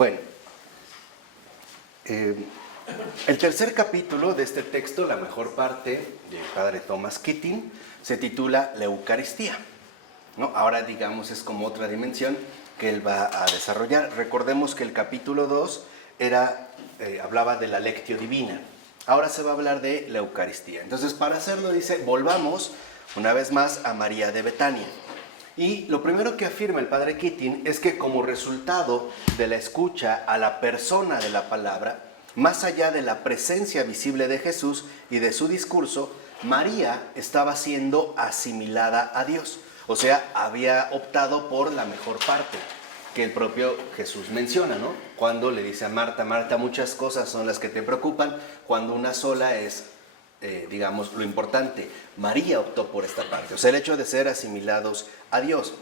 Bueno, el tercer capítulo de este texto, la mejor parte del padre Thomas Keating, se titula La Eucaristía, ¿no? Ahora, digamos, es como otra dimensión que él va a desarrollar. Recordemos que el capítulo 2 hablaba de la Lectio Divina. Ahora se va a hablar de la Eucaristía. Entonces, para hacerlo, dice, volvamos una vez más a María de Betania. Y lo primero que afirma el padre Keating es que como resultado de la escucha a la persona de la palabra, más allá de la presencia visible de Jesús y de su discurso, María estaba siendo asimilada a Dios. O sea, había optado por la mejor parte, que el propio Jesús menciona, ¿no? Cuando le dice a Marta, Marta, muchas cosas son las que te preocupan, cuando una sola es, digamos, lo importante. María optó por esta parte, o sea, el hecho de ser asimilados a Dios.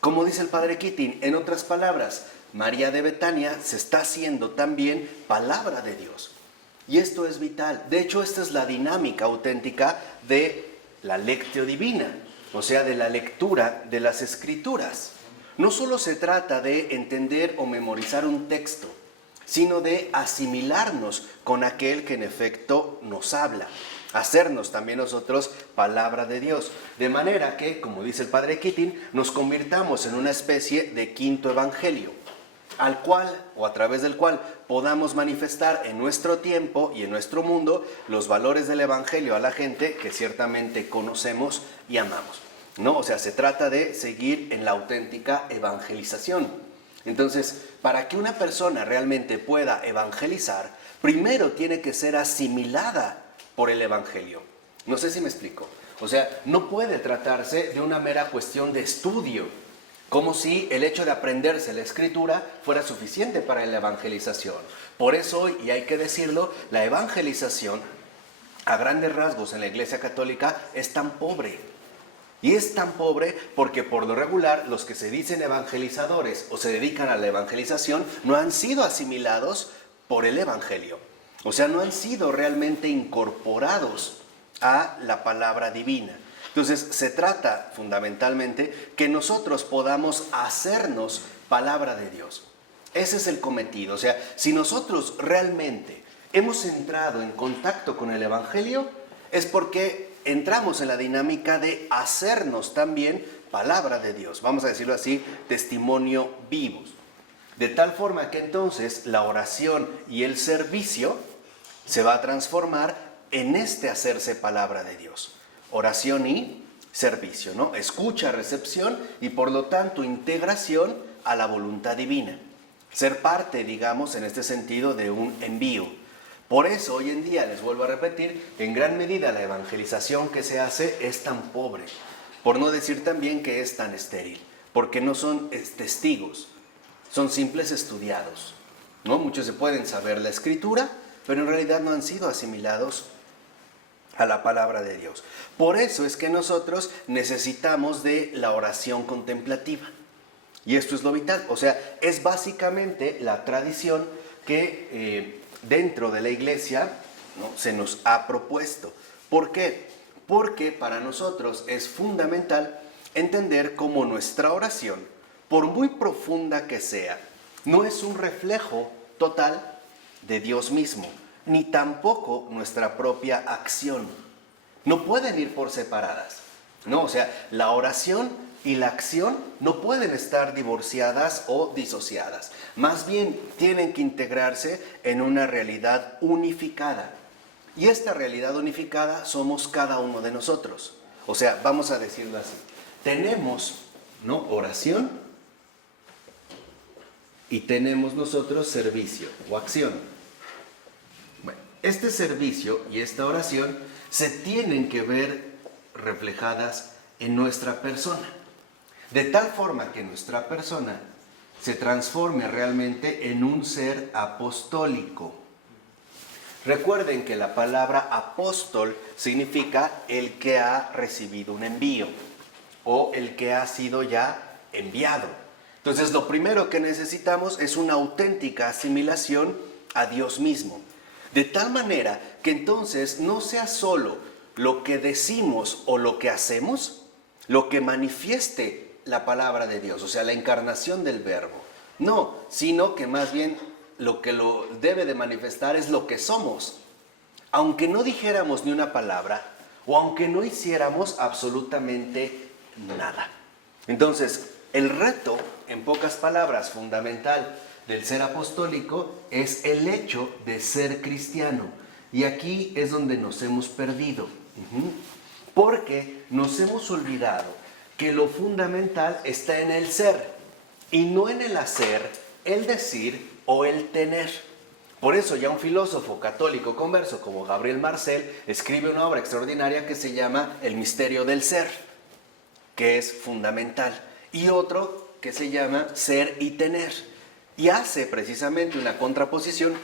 Como dice el padre Keating, en otras palabras, María de Betania se está haciendo también palabra de Dios. Y esto es vital. De hecho, esta es la dinámica auténtica de la Lectio Divina, o sea, de la lectura de las Escrituras. No solo se trata de entender o memorizar un texto, sino de asimilarnos con aquel que en efecto nos habla, hacernos también nosotros palabra de Dios, de manera que, como dice el padre Keating, nos convirtamos en una especie de quinto evangelio, al cual o a través del cual podamos manifestar en nuestro tiempo y en nuestro mundo los valores del evangelio a la gente que ciertamente conocemos y amamos, ¿no? O sea, se trata de seguir en la auténtica evangelización. Entonces, para que una persona realmente pueda evangelizar, primero tiene que ser asimilada por el evangelio. No sé si me explico. O sea, no puede tratarse de una mera cuestión de estudio, como si el hecho de aprenderse la escritura fuera suficiente para la evangelización. Por eso hoy, y hay que decirlo, la evangelización, a grandes rasgos en la Iglesia Católica, es tan pobre. Y es tan pobre porque por lo regular los que se dicen evangelizadores o se dedican a la evangelización no han sido asimilados por el evangelio. O sea, no han sido realmente incorporados a la palabra divina. Entonces, se trata fundamentalmente que nosotros podamos hacernos palabra de Dios. Ese es el cometido. O sea, si nosotros realmente hemos entrado en contacto con el evangelio, es porque entramos en la dinámica de hacernos también palabra de Dios. Vamos a decirlo así, testimonio vivos. De tal forma que entonces la oración y el servicio se va a transformar en este hacerse palabra de Dios. Oración y servicio, ¿no? Escucha, recepción y por lo tanto integración a la voluntad divina. Ser parte, digamos, en este sentido de un envío. Por eso hoy en día, les vuelvo a repetir, en gran medida la evangelización que se hace es tan pobre, por no decir también que es tan estéril, porque no son testigos, son simples estudiados, ¿no? Muchos se pueden saber la escritura, pero en realidad no han sido asimilados a la palabra de Dios. Por eso es que nosotros necesitamos de la oración contemplativa. Y esto es lo vital, o sea, es básicamente la tradición que dentro de la iglesia, ¿no?, se nos ha propuesto. ¿Por qué? Porque para nosotros es fundamental entender cómo nuestra oración, por muy profunda que sea, no es un reflejo total de Dios mismo, ni tampoco nuestra propia acción. No pueden ir por separadas, ¿no? O sea, la oración y la acción no pueden estar divorciadas o disociadas. Más bien, tienen que integrarse en una realidad unificada. Y esta realidad unificada somos cada uno de nosotros. O sea, vamos a decirlo así. Tenemos, ¿no?, oración y tenemos nosotros servicio o acción. Bueno, este servicio y esta oración se tienen que ver reflejadas en nuestra persona. De tal forma que nuestra persona se transforme realmente en un ser apostólico. Recuerden que la palabra apóstol significa el que ha recibido un envío o el que ha sido ya enviado. Entonces, lo primero que necesitamos es una auténtica asimilación a Dios mismo. De tal manera que entonces no sea solo lo que decimos o lo que hacemos lo que manifieste la palabra de Dios, o sea, la encarnación del verbo. No, sino que más bien lo que lo debe de manifestar es lo que somos. Aunque no dijéramos ni una palabra, o aunque no hiciéramos absolutamente nada. Entonces, el reto, en pocas palabras, fundamental del ser apostólico es el hecho de ser cristiano. Y aquí es donde nos hemos perdido. Porque nos hemos olvidado que lo fundamental está en el ser y no en el hacer, el decir o el tener. Por eso ya un filósofo católico converso como Gabriel Marcel escribe una obra extraordinaria que se llama El misterio del ser, que es fundamental, y otro que se llama Ser y tener, y hace precisamente una contraposición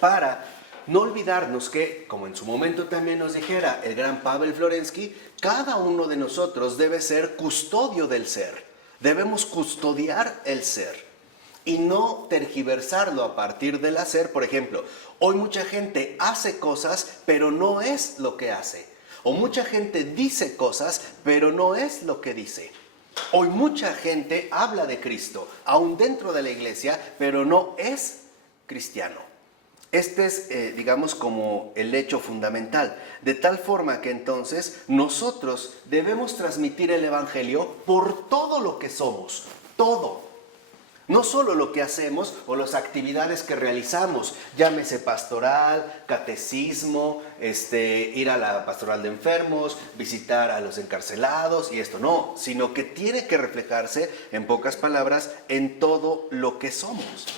para no olvidarnos que, como en su momento también nos dijera el gran Pavel Florensky, cada uno de nosotros debe ser custodio del ser, debemos custodiar el ser y no tergiversarlo a partir del hacer. Por ejemplo, hoy mucha gente hace cosas, pero no es lo que hace. O mucha gente dice cosas, pero no es lo que dice. Hoy mucha gente habla de Cristo, aún dentro de la iglesia, pero no es cristiano. Este es, digamos, como el hecho fundamental. De tal forma que entonces nosotros debemos transmitir el Evangelio por todo lo que somos, todo. No solo lo que hacemos o las actividades que realizamos, llámese pastoral, catecismo, ir a la pastoral de enfermos, visitar a los encarcelados y esto, no, sino que tiene que reflejarse, en pocas palabras, en todo lo que somos.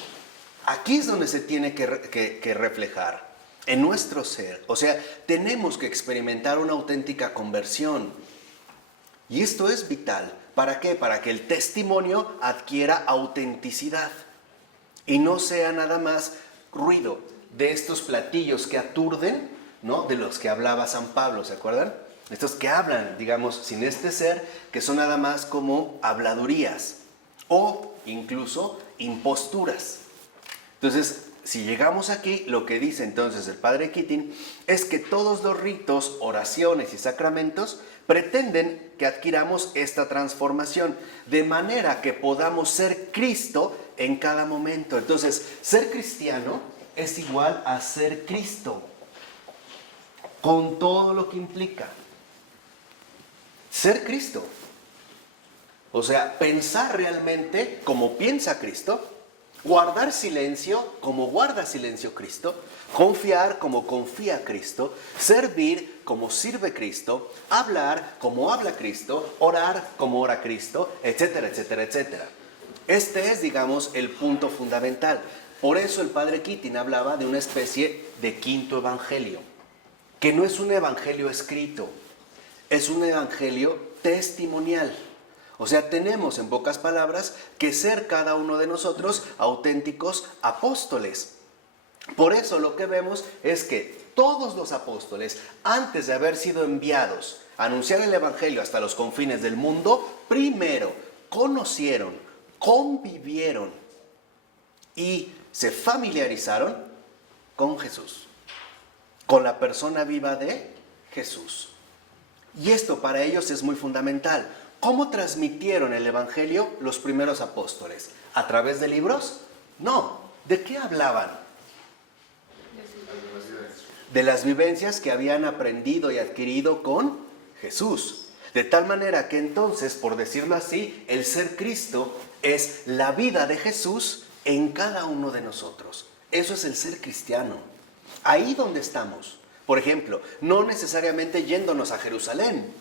Aquí es donde se tiene que reflejar, en nuestro ser. O sea, tenemos que experimentar una auténtica conversión. Y esto es vital. ¿Para qué? Para que el testimonio adquiera autenticidad y no sea nada más ruido de estos platillos que aturden, ¿no? De los que hablaba San Pablo, ¿se acuerdan? Estos que hablan, digamos, sin este ser, que son nada más como habladurías o incluso imposturas. Entonces, si llegamos aquí, lo que dice entonces el padre Keating es que todos los ritos, oraciones y sacramentos pretenden que adquiramos esta transformación, de manera que podamos ser Cristo en cada momento. Entonces, ser cristiano es igual a ser Cristo, con todo lo que implica. Ser Cristo. O sea, pensar realmente como piensa Cristo, guardar silencio como guarda silencio Cristo, confiar como confía Cristo, servir como sirve Cristo, hablar como habla Cristo, orar como ora Cristo, etcétera, etcétera, etcétera. Este es, digamos, el punto fundamental. Por eso el padre Keating hablaba de una especie de quinto evangelio, que no es un evangelio escrito, es un evangelio testimonial. O sea, tenemos en pocas palabras que ser cada uno de nosotros auténticos apóstoles. Por eso lo que vemos es que todos los apóstoles, antes de haber sido enviados a anunciar el evangelio hasta los confines del mundo, primero conocieron, convivieron y se familiarizaron con Jesús, con la persona viva de Jesús. Y esto para ellos es muy fundamental. ¿Cómo transmitieron el evangelio los primeros apóstoles? ¿A través de libros? No. ¿De qué hablaban? De las vivencias que habían aprendido y adquirido con Jesús. De tal manera que entonces, por decirlo así, el ser Cristo es la vida de Jesús en cada uno de nosotros. Eso es el ser cristiano. Ahí donde estamos. Por ejemplo, no necesariamente yéndonos a Jerusalén,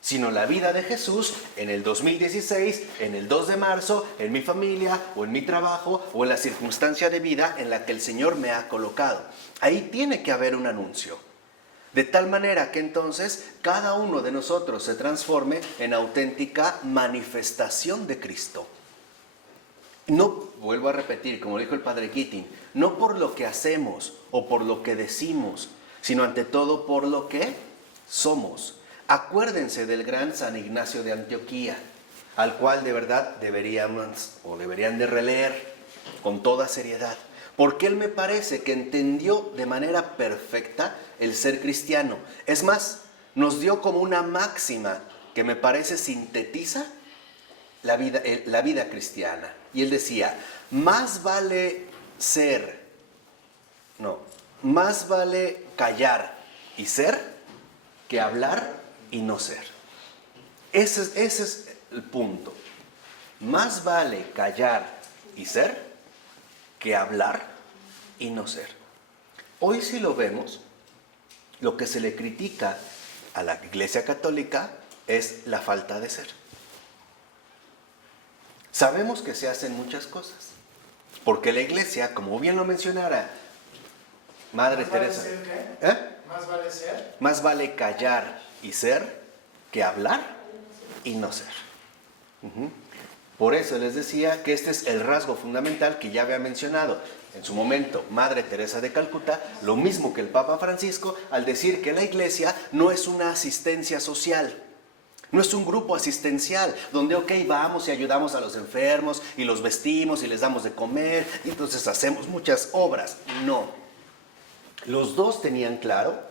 sino la vida de Jesús en el 2016, en el 2 de marzo, en mi familia, o en mi trabajo, o en la circunstancia de vida en la que el Señor me ha colocado. Ahí tiene que haber un anuncio. De tal manera que entonces cada uno de nosotros se transforme en auténtica manifestación de Cristo. No, vuelvo a repetir, como dijo el padre Keating, no por lo que hacemos o por lo que decimos, sino ante todo por lo que somos. Acuérdense del gran San Ignacio de Antioquía, al cual de verdad deberían de releer con toda seriedad, porque él me parece que entendió de manera perfecta el ser cristiano. Es más, nos dio como una máxima que me parece sintetiza la vida cristiana. Y él decía, más vale más vale callar y ser que hablar y no ser. Ese es el punto. Más vale callar y ser que hablar y no ser. Hoy si lo vemos, lo que se le critica a la Iglesia Católica es la falta de ser. Sabemos que se hacen muchas cosas, porque la Iglesia, como bien lo mencionara Madre Teresa, ¿Más vale ser qué? ¿Más vale ser? Más vale callar y ser que hablar y no ser. Por eso les decía que este es el rasgo fundamental que ya había mencionado en su momento Madre Teresa de Calcuta, lo mismo que el Papa Francisco, al decir que la Iglesia no es una asistencia social, no es un grupo asistencial donde, vamos y ayudamos a los enfermos y los vestimos y les damos de comer y entonces hacemos muchas obras. No. Los dos tenían claro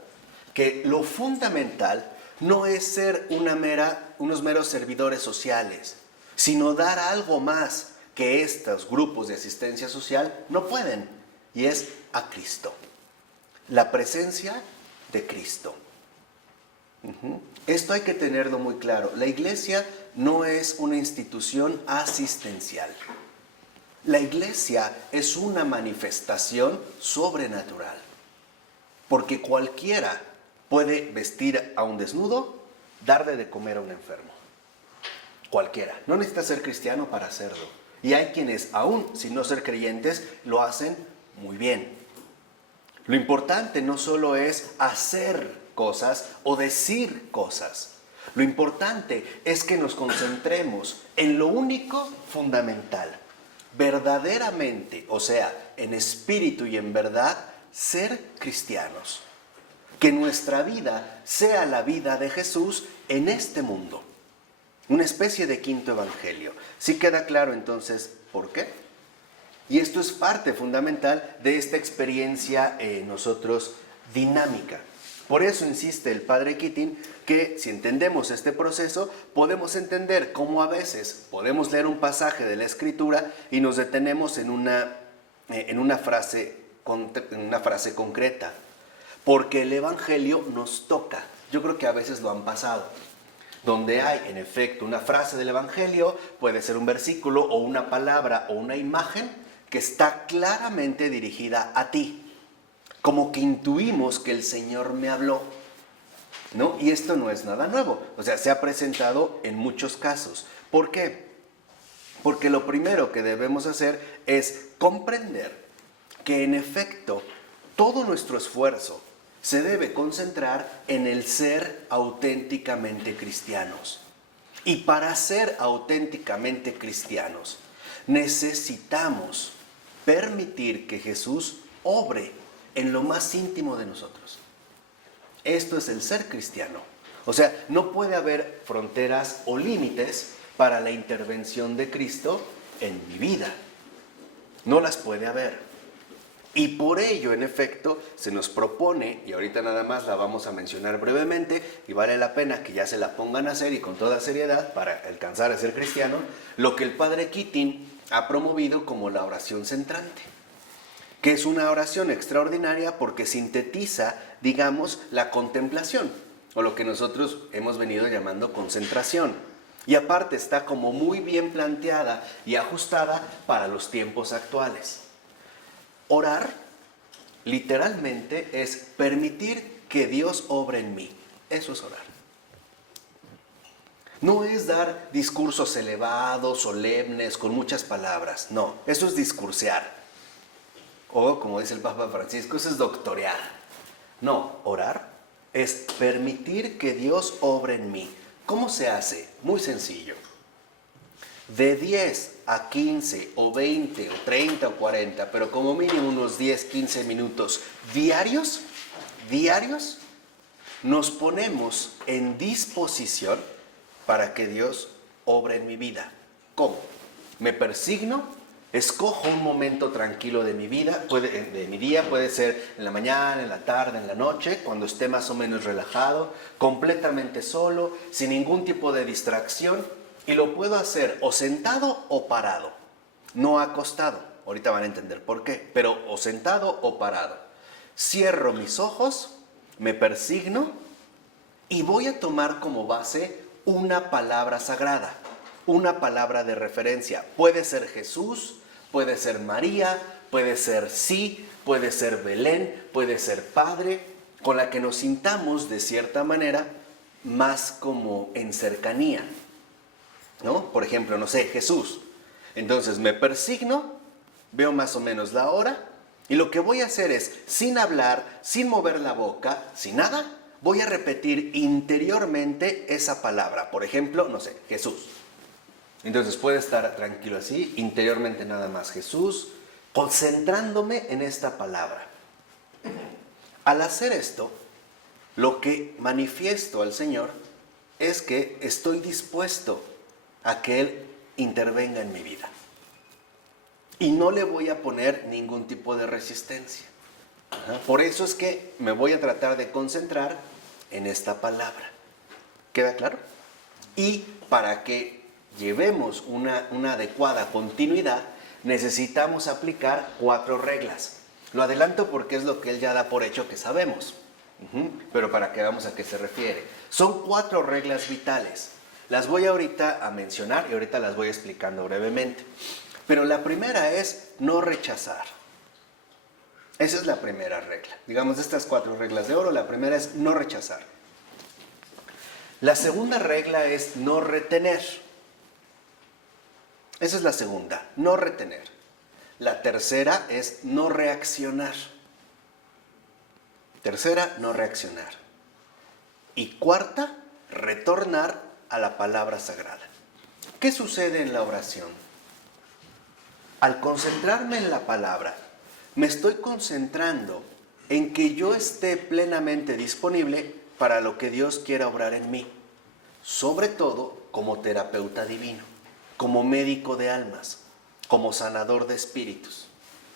que lo fundamental no es ser unos meros servidores sociales, sino dar algo más que estos grupos de asistencia social no pueden, y es a Cristo. La presencia de Cristo. Esto hay que tenerlo muy claro. La Iglesia no es una institución asistencial. La Iglesia es una manifestación sobrenatural. Porque cualquiera puede vestir a un desnudo, darle de comer a un enfermo. Cualquiera. No necesita ser cristiano para hacerlo. Y hay quienes, aún sin no ser creyentes, lo hacen muy bien. Lo importante no solo es hacer cosas o decir cosas. Lo importante es que nos concentremos en lo único fundamental. Verdaderamente, o sea, en espíritu y en verdad, ser cristianos. Que nuestra vida sea la vida de Jesús en este mundo. Una especie de quinto evangelio. ¿Sí queda claro entonces por qué? Y esto es parte fundamental de esta experiencia nosotros dinámica. Por eso insiste el padre Keating que si entendemos este proceso, podemos entender cómo a veces podemos leer un pasaje de la Escritura y nos detenemos en una frase concreta. Porque el Evangelio nos toca. Yo creo que a veces lo han pasado. Donde hay, en efecto, una frase del Evangelio, puede ser un versículo o una palabra o una imagen que está claramente dirigida a ti. Como que intuimos que el Señor me habló, ¿no? Y esto no es nada nuevo. O sea, se ha presentado en muchos casos. ¿Por qué? Porque lo primero que debemos hacer es comprender que, en efecto, todo nuestro esfuerzo se debe concentrar en el ser auténticamente cristianos. Y para ser auténticamente cristianos, necesitamos permitir que Jesús obre en lo más íntimo de nosotros. Esto es el ser cristiano. O sea, no puede haber fronteras o límites para la intervención de Cristo en mi vida. No las puede haber. Y por ello, en efecto, se nos propone, y ahorita nada más la vamos a mencionar brevemente, y vale la pena que ya se la pongan a hacer y con toda seriedad para alcanzar a ser cristiano, lo que el padre Keating ha promovido como la oración centrante, que es una oración extraordinaria porque sintetiza, digamos, la contemplación, o lo que nosotros hemos venido llamando concentración. Y aparte está como muy bien planteada y ajustada para los tiempos actuales. Orar, literalmente, es permitir que Dios obre en mí. Eso es orar. No es dar discursos elevados, solemnes, con muchas palabras. No, eso es discursear. O, como dice el Papa Francisco, eso es doctorear. No, orar es permitir que Dios obre en mí. ¿Cómo se hace? Muy sencillo. De 10 a 15 o 20 o 30 o 40, pero como mínimo unos 10, 15 minutos diarios, nos ponemos en disposición para que Dios obre en mi vida. ¿Cómo? Me persigno, escojo un momento tranquilo de mi vida, de mi día, puede ser en la mañana, en la tarde, en la noche, cuando esté más o menos relajado, completamente solo, sin ningún tipo de distracción. Y lo puedo hacer o sentado o parado. no acostado, ahorita van a entender por qué, pero o sentado o parado. Cierro mis ojos, me persigno y voy a tomar como base una palabra sagrada, una palabra de referencia. Puede ser Jesús, puede ser María, puede ser sí, puede ser Belén, puede ser Padre, con la que nos sintamos de cierta manera más como en cercanía, ¿no? Por ejemplo, no sé, Jesús. Entonces me persigno, veo más o menos la hora y lo que voy a hacer es, sin hablar, sin mover la boca, sin nada, voy a repetir interiormente esa palabra. Por ejemplo, no sé, Jesús. Entonces puede estar tranquilo así, interiormente nada más Jesús, concentrándome en esta palabra. Al hacer esto, lo que manifiesto al Señor es que estoy dispuesto a que Él intervenga en mi vida. Y no le voy a poner ningún tipo de resistencia. Por eso es que me voy a tratar de concentrar en esta palabra. ¿Queda claro? Y para que llevemos una adecuada continuidad, necesitamos aplicar 4 reglas. Lo adelanto porque es lo que él ya da por hecho que sabemos. Pero para que veamos a qué se refiere. Son 4 reglas vitales. Las voy ahorita a mencionar y ahorita las voy explicando brevemente. Pero la primera es no rechazar. Esa es la primera regla. Digamos, de estas 4 reglas de oro, la primera es no rechazar. La segunda regla es no retener. Esa es la segunda, no retener. La tercera es no reaccionar. Tercera, no reaccionar. Y cuarta, retornar a la palabra sagrada. ¿Qué sucede en la oración? Al concentrarme en la palabra, me estoy concentrando en que yo esté plenamente disponible para lo que Dios quiera obrar en mí, sobre todo como terapeuta divino, como médico de almas, como sanador de espíritus.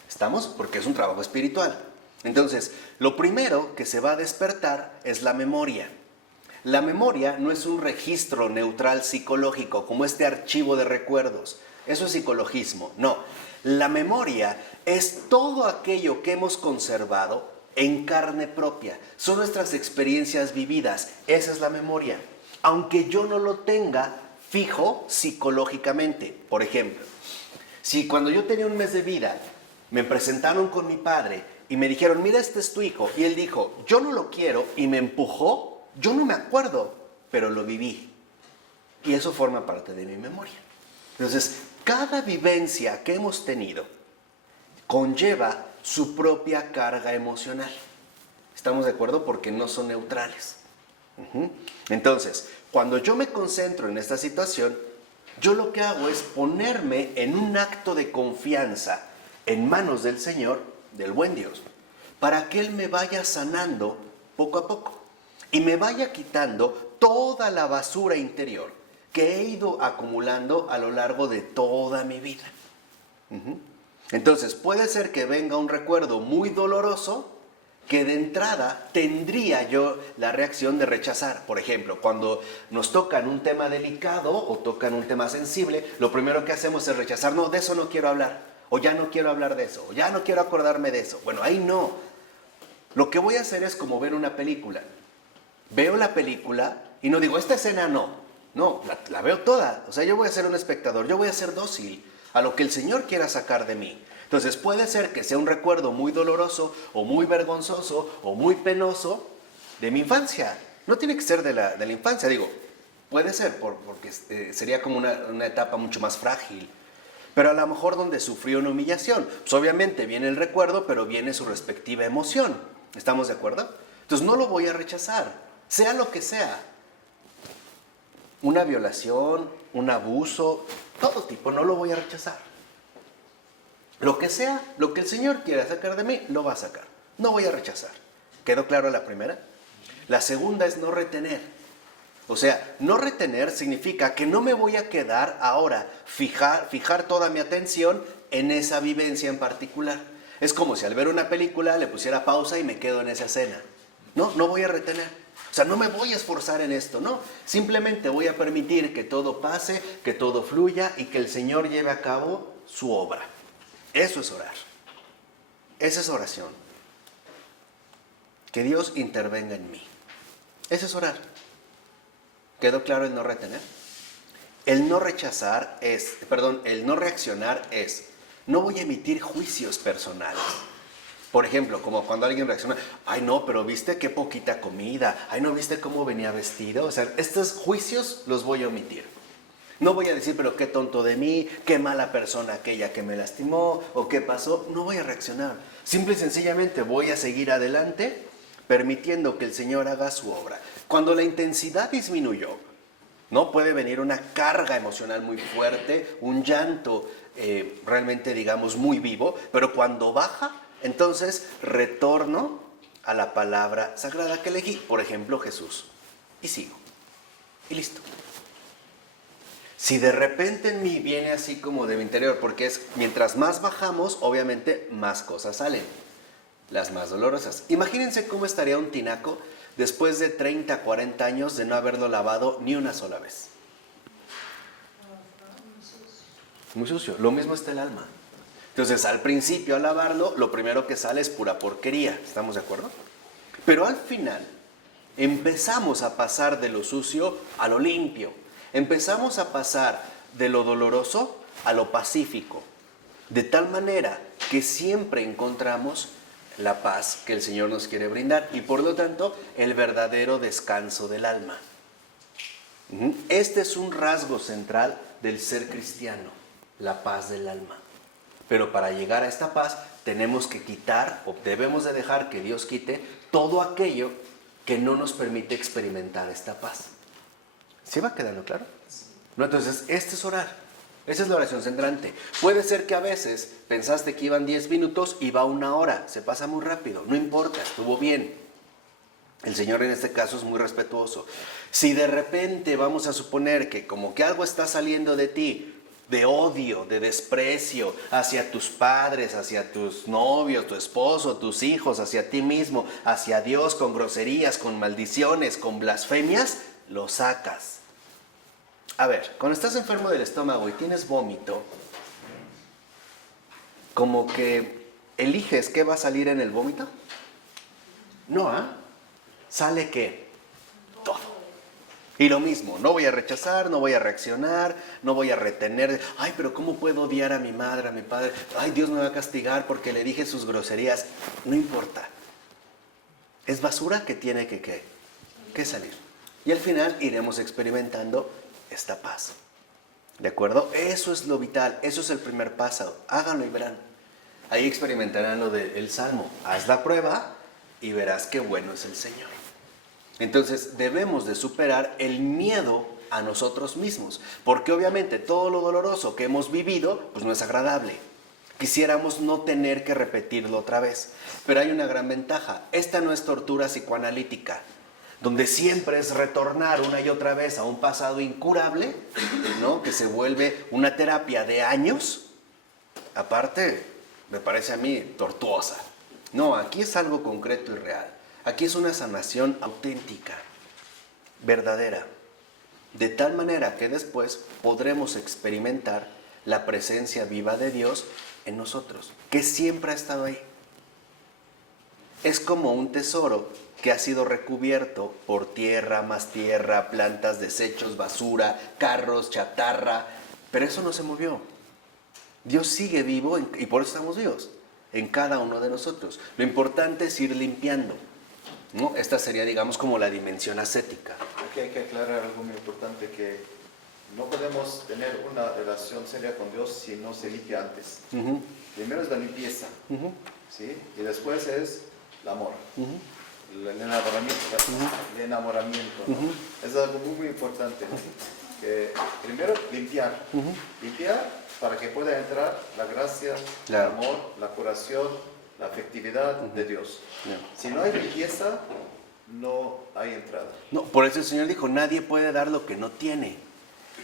¿Estamos? Porque es un trabajo espiritual. Entonces, lo primero que se va a despertar es la memoria. La memoria no es un registro neutral psicológico, como este archivo de recuerdos. Eso es psicologismo. No, la memoria es todo aquello que hemos conservado en carne propia. Son nuestras experiencias vividas. Esa es la memoria. Aunque yo no lo tenga fijo psicológicamente. Por ejemplo, si cuando yo tenía un mes de vida me presentaron con mi padre y me dijeron, mira, este es tu hijo, y él dijo, yo no lo quiero, y me empujó, yo no me acuerdo, pero lo viví. Y eso forma parte de mi memoria. Entonces, cada vivencia que hemos tenido conlleva su propia carga emocional. ¿Estamos de acuerdo? Porque no son neutrales. Entonces, cuando yo me concentro en esta situación, yo lo que hago es ponerme en un acto de confianza en manos del Señor, del buen Dios, para que Él me vaya sanando poco a poco y me vaya quitando toda la basura interior que he ido acumulando a lo largo de toda mi vida. Entonces, puede ser que venga un recuerdo muy doloroso que de entrada tendría yo la reacción de rechazar. Por ejemplo, cuando nos tocan un tema delicado o tocan un tema sensible, lo primero que hacemos es rechazar. No, de eso no quiero hablar. O ya no quiero hablar de eso. O ya no quiero acordarme de eso. Bueno, ahí no. Lo que voy a hacer es como ver una película. Veo la película y no digo, esta escena no. No, la veo toda. O sea, yo voy a ser un espectador. Yo voy a ser dócil a lo que el Señor quiera sacar de mí. Entonces puede ser que sea un recuerdo muy doloroso o muy vergonzoso o muy penoso de mi infancia. No tiene que ser de la infancia, digo, puede ser porque sería como una etapa mucho más frágil. Pero a lo mejor donde sufrió una humillación. Pues obviamente viene el recuerdo, pero viene su respectiva emoción. ¿Estamos de acuerdo? Entonces no lo voy a rechazar, sea lo que sea. Una violación, un abuso, todo tipo, no lo voy a rechazar. Lo que sea, lo que el Señor quiera sacar de mí, lo va a sacar. No voy a rechazar. ¿Quedó claro la primera? La segunda es no retener. O sea, no retener significa que no me voy a quedar ahora, fijar toda mi atención en esa vivencia en particular. Es como si al ver una película le pusiera pausa y me quedo en esa escena. No voy a retener. O sea, no me voy a esforzar en esto, no. Simplemente voy a permitir que todo pase, que todo fluya y que el Señor lleve a cabo su obra. Eso es orar. Esa es oración. Que Dios intervenga en mí. Eso es orar. ¿Quedó claro el no retener? El no rechazar es, el no reaccionar es, no voy a emitir juicios personales. Por ejemplo, como cuando alguien reacciona, ay no, pero viste qué poquita comida, ay no, viste cómo venía vestido. O sea, estos juicios los voy a omitir. No voy a decir, pero qué tonto de mí, qué mala persona aquella que me lastimó, o qué pasó. No voy a reaccionar. Simple y sencillamente voy a seguir adelante, permitiendo que el Señor haga su obra. Cuando la intensidad disminuyó, no puede venir una carga emocional muy fuerte, un llanto realmente, digamos, muy vivo, pero cuando baja, entonces retorno a la palabra sagrada que elegí, por ejemplo, Jesús, y sigo, y listo. Si de repente en mí viene así como de mi interior, porque es mientras más bajamos, obviamente más cosas salen, las más dolorosas. Imagínense cómo estaría un tinaco después de 30, 40 años de no haberlo lavado ni una sola vez. Muy sucio. Lo mismo está el alma. Entonces, al principio, al lavarlo, lo primero que sale es pura porquería. ¿Estamos de acuerdo? Pero al final, empezamos a pasar de lo sucio a lo limpio. Empezamos a pasar de lo doloroso a lo pacífico. De tal manera que siempre encontramos la paz que el Señor nos quiere brindar y por lo tanto el verdadero descanso del alma. Este es un rasgo central del ser cristiano, la paz del alma. Pero para llegar a esta paz tenemos que quitar o debemos de dejar que Dios quite todo aquello que no nos permite experimentar esta paz. ¿Sí va quedando claro? No, entonces, este es orar. Esa es la oración centrante. Puede ser que a veces pensaste que iban 10 minutos y va 1 hora. Se pasa muy rápido. No importa, estuvo bien. El Señor en este caso es muy respetuoso. Si de repente vamos a suponer que como que algo está saliendo de ti, de odio, de desprecio hacia tus padres, hacia tus novios, tu esposo, tus hijos, hacia ti mismo, hacia Dios, con groserías, con maldiciones, con blasfemias, lo sacas. A ver, cuando estás enfermo del estómago y tienes vómito, como que eliges qué va a salir en el vómito. No, ¿sale qué? Todo. Y lo mismo, no voy a rechazar, no voy a reaccionar, no voy a retener. Ay, pero ¿cómo puedo odiar a mi madre, a mi padre? Ay, Dios me va a castigar porque le dije sus groserías. No importa. Es basura que tiene que salir. Y al final iremos experimentando esta paz. ¿De acuerdo? Eso es lo vital, eso es el primer paso. Háganlo y verán. Ahí experimentarán lo del Salmo. Haz la prueba y verás qué bueno es el Señor. Entonces debemos de superar el miedo a nosotros mismos, porque obviamente todo lo doloroso que hemos vivido pues no es agradable. Quisiéramos no tener que repetirlo otra vez, pero hay una gran ventaja. Esta no es tortura psicoanalítica, donde siempre es retornar una y otra vez a un pasado incurable, ¿no? Que se vuelve una terapia de años. Aparte, me parece a mí tortuosa. No, aquí es algo concreto y real. Aquí es una sanación auténtica, verdadera. De tal manera que después podremos experimentar la presencia viva de Dios en nosotros, que siempre ha estado ahí. Es como un tesoro que ha sido recubierto por tierra, más tierra, plantas, desechos, basura, carros, chatarra, pero eso no se movió. Dios sigue vivo y por eso estamos vivos, en cada uno de nosotros. Lo importante es ir limpiando, ¿no? Esta sería, digamos, como la dimensión ascética. Aquí hay que aclarar algo muy importante, que no podemos tener una relación seria con Dios si no se limpia antes. Primero es la limpieza, ¿sí? Y después es el amor. El enamoramiento, ¿no? Es algo muy, muy importante, ¿no? Que primero limpiar, limpiar para que pueda entrar la gracia, Claro. el amor, la curación, la afectividad de Dios. Si no hay limpieza, no hay entrada. No, por eso el Señor dijo, nadie puede dar lo que no tiene.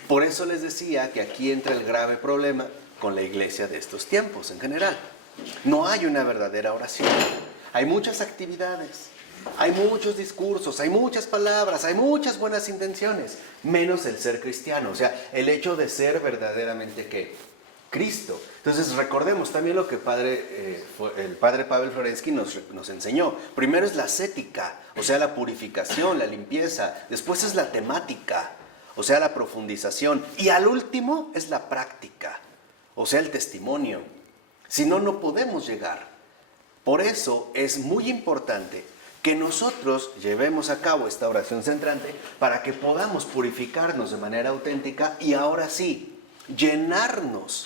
Por eso les decía que aquí entra el grave problema con la iglesia de estos tiempos en general. No hay una verdadera oración. Hay muchas actividades, hay muchos discursos, hay muchas palabras, hay muchas buenas intenciones, menos el ser cristiano. O sea, el hecho de ser verdaderamente, ¿qué? Cristo. Entonces recordemos también lo que el padre Pavel Florensky nos enseñó. Primero es la ascética, o sea, la purificación, la limpieza. Después es la temática, o sea, la profundización. Y al último es la práctica, o sea, el testimonio. Si no, no podemos llegar. Por eso es muy importante que nosotros llevemos a cabo esta oración centrante para que podamos purificarnos de manera auténtica y ahora sí, llenarnos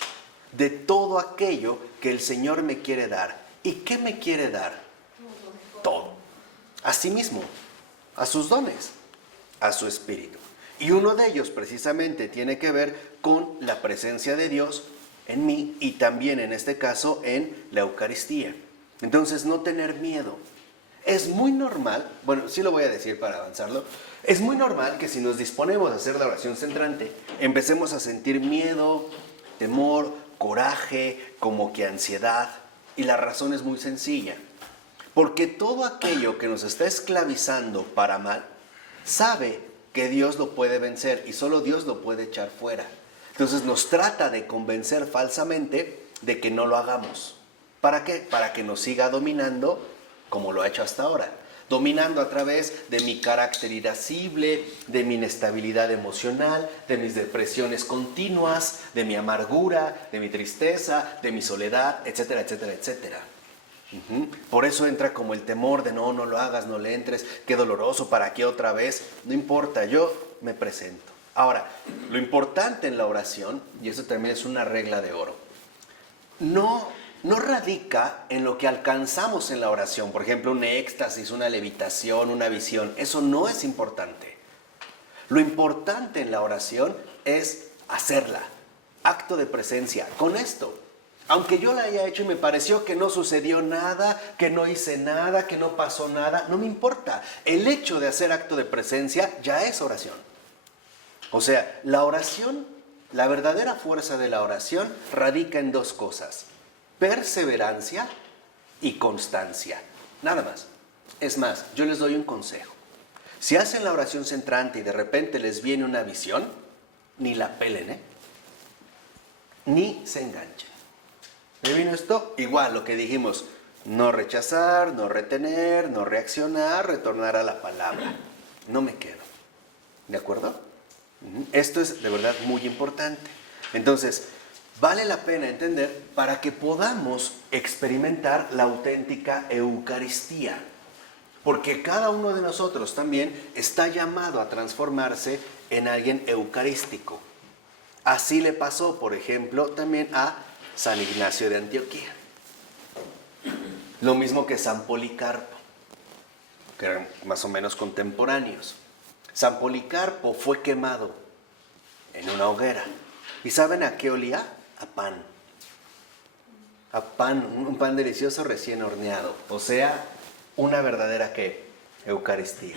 de todo aquello que el Señor me quiere dar. ¿Y qué me quiere dar? Todo. A sí mismo, a sus dones, a su espíritu. Y uno de ellos precisamente tiene que ver con la presencia de Dios en mí y también en este caso en la Eucaristía. Entonces no tener miedo. Es muy normal, bueno, sí lo voy a decir para avanzarlo, es muy normal que si nos disponemos a hacer la oración centrante, empecemos a sentir miedo, temor, coraje, como que ansiedad. Y la razón es muy sencilla. Porque todo aquello que nos está esclavizando para mal, sabe que Dios lo puede vencer y solo Dios lo puede echar fuera. Entonces nos trata de convencer falsamente de que no lo hagamos. ¿Para qué? Para que nos siga dominando como lo ha hecho hasta ahora. Dominando a través de mi carácter irascible, de mi inestabilidad emocional, de mis depresiones continuas, de mi amargura, de mi tristeza, de mi soledad, etcétera, etcétera, etcétera. Por eso entra como el temor de no lo hagas, no le entres, qué doloroso, ¿para qué otra vez? No importa, yo me presento. Ahora, lo importante en la oración, y eso también es una regla de oro, no radica en lo que alcanzamos en la oración, por ejemplo, un éxtasis, una levitación, una visión, eso no es importante. Lo importante en la oración es hacerla, acto de presencia, con esto. Aunque yo la haya hecho y me pareció que no sucedió nada, que no hice nada, que no pasó nada, no me importa. El hecho de hacer acto de presencia ya es oración. O sea, la oración, la verdadera fuerza de la oración radica en dos cosas: perseverancia y constancia. Nada más. Es más, yo les doy un consejo. Si hacen la oración centrante y de repente les viene una visión, ni la pelen, ni se enganchen. ¿Me vino esto? Igual lo que dijimos, no rechazar, no retener, no reaccionar, retornar a la palabra. No me quedo. ¿De acuerdo? Esto es de verdad muy importante. Entonces, vale la pena entender para que podamos experimentar la auténtica Eucaristía. Porque cada uno de nosotros también está llamado a transformarse en alguien eucarístico. Así le pasó, por ejemplo, también a San Ignacio de Antioquía. Lo mismo que San Policarpo, que eran más o menos contemporáneos. San Policarpo fue quemado en una hoguera. ¿Y saben a qué olía? A pan. A pan, un pan delicioso recién horneado. O sea, una verdadera ¿qué? Eucaristía.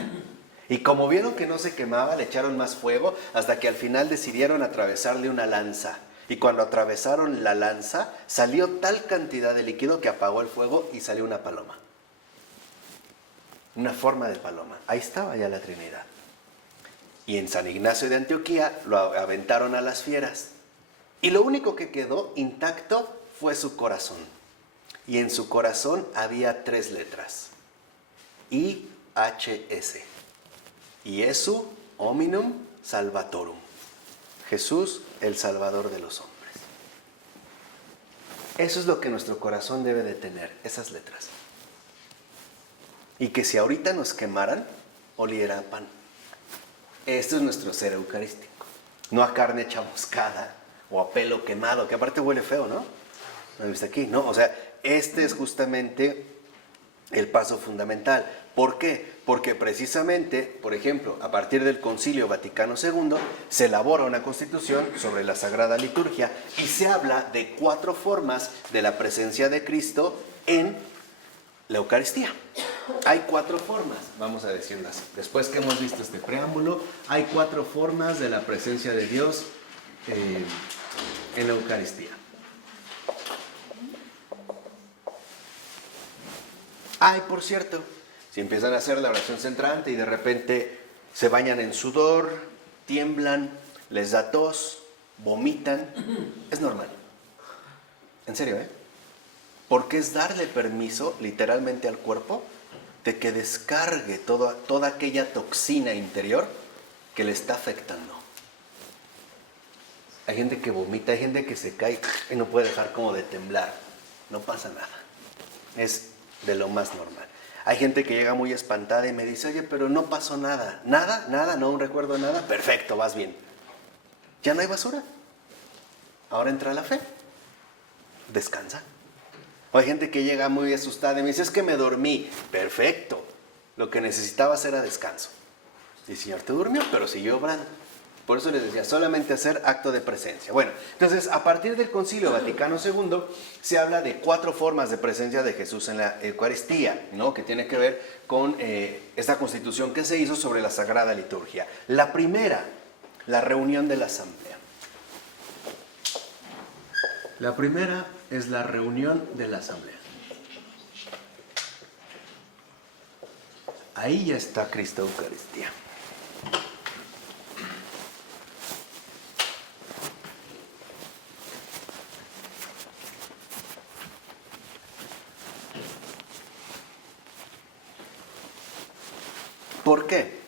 Y como vieron que no se quemaba, le echaron más fuego hasta que al final decidieron atravesarle una lanza. Y cuando atravesaron la lanza, salió tal cantidad de líquido que apagó el fuego y salió una paloma. Una forma de paloma. Ahí estaba ya la Trinidad. Y en San Ignacio de Antioquía lo aventaron a las fieras. Y lo único que quedó intacto fue su corazón. Y en su corazón había 3 letras. IHS. Iesu hominum salvatorum. Jesús, el Salvador de los hombres. Eso es lo que nuestro corazón debe de tener, esas letras. Y que si ahorita nos quemaran, oliera a pan. Esto es nuestro ser eucarístico. No a carne chamuscada o a pelo quemado, que aparte huele feo, ¿no? ¿Lo viste aquí? No, o sea, este es justamente el paso fundamental. ¿Por qué? Porque precisamente, por ejemplo, a partir del Concilio Vaticano II, se elabora una constitución sobre la Sagrada Liturgia y se habla de 4 formas de la presencia de Cristo en la Eucaristía. Hay 4 formas, vamos a decirlo así. Después que hemos visto este preámbulo, hay 4 formas de la presencia de Dios en la Eucaristía. Ay, por cierto, si empiezan a hacer la oración centrante y de repente se bañan en sudor, tiemblan, les da tos, vomitan, es normal. En serio, ¿eh? Porque es darle permiso, literalmente, al cuerpo de que descargue toda aquella toxina interior que le está afectando. Hay gente que vomita, hay gente que se cae y no puede dejar como de temblar. No pasa nada. Es de lo más normal. Hay gente que llega muy espantada y me dice, oye, pero no pasó nada. ¿Nada? ¿Nada? ¿No recuerdo nada? Perfecto, vas bien. Ya no hay basura. Ahora entra la fe. Descansa. O hay gente que llega muy asustada y me dice, es que me dormí. Perfecto. Lo que necesitabas era descanso. Y el Señor te durmió, pero siguió obrando. Por eso les decía, solamente hacer acto de presencia. Bueno, entonces a partir del Concilio Vaticano II se habla de 4 formas de presencia de Jesús en la Eucaristía, ¿no? Que tiene que ver con esta constitución que se hizo sobre la Sagrada Liturgia. La primera, la reunión de la Asamblea. La primera es la reunión de la Asamblea. Ahí ya está Cristo Eucaristía. ¿Por qué?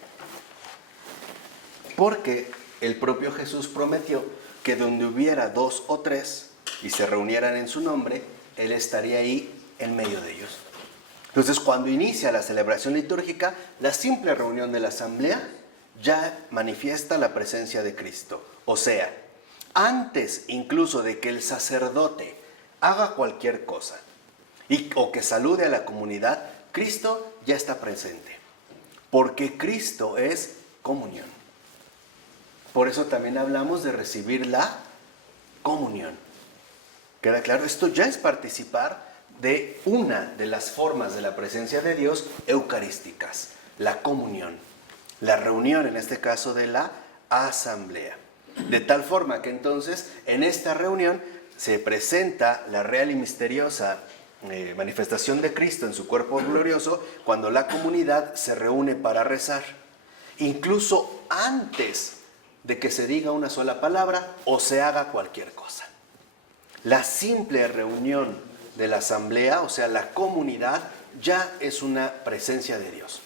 Porque el propio Jesús prometió que donde hubiera 2 o 3 y se reunieran en su nombre, Él estaría ahí en medio de ellos. Entonces, cuando inicia la celebración litúrgica, la simple reunión de la asamblea ya manifiesta la presencia de Cristo. O sea, antes incluso de que el sacerdote haga cualquier cosa o que salude a la comunidad, Cristo ya está presente. Porque Cristo es comunión. Por eso también hablamos de recibir la comunión. ¿Queda claro? Esto ya es participar de una de las formas de la presencia de Dios eucarísticas, la comunión, la reunión en este caso de la asamblea. De tal forma que entonces en esta reunión se presenta la real y misteriosa manifestación de Cristo en su cuerpo glorioso cuando la comunidad se reúne para rezar, incluso antes de que se diga una sola palabra o se haga cualquier cosa. La simple reunión de la asamblea, o sea, la comunidad, ya es una presencia de Dios.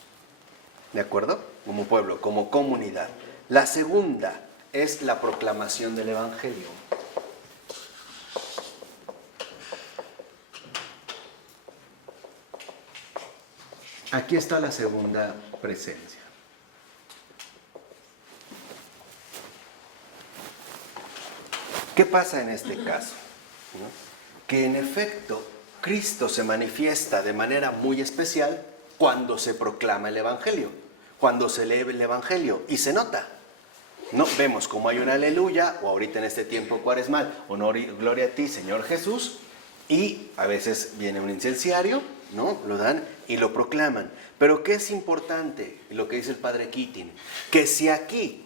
¿De acuerdo? Como pueblo, como comunidad. La segunda es la proclamación del Evangelio. Aquí está la segunda presencia. ¿Qué pasa en este caso? ¿No? Que en efecto Cristo se manifiesta de manera muy especial cuando se proclama el Evangelio, cuando se lee el Evangelio y se nota. No vemos como hay un aleluya, o ahorita en este tiempo cuaresmal, honor y gloria a ti, Señor Jesús, y a veces viene un incenciario, ¿no? Lo dan y lo proclaman. Pero ¿qué es importante? Lo que dice el padre Keating, que si aquí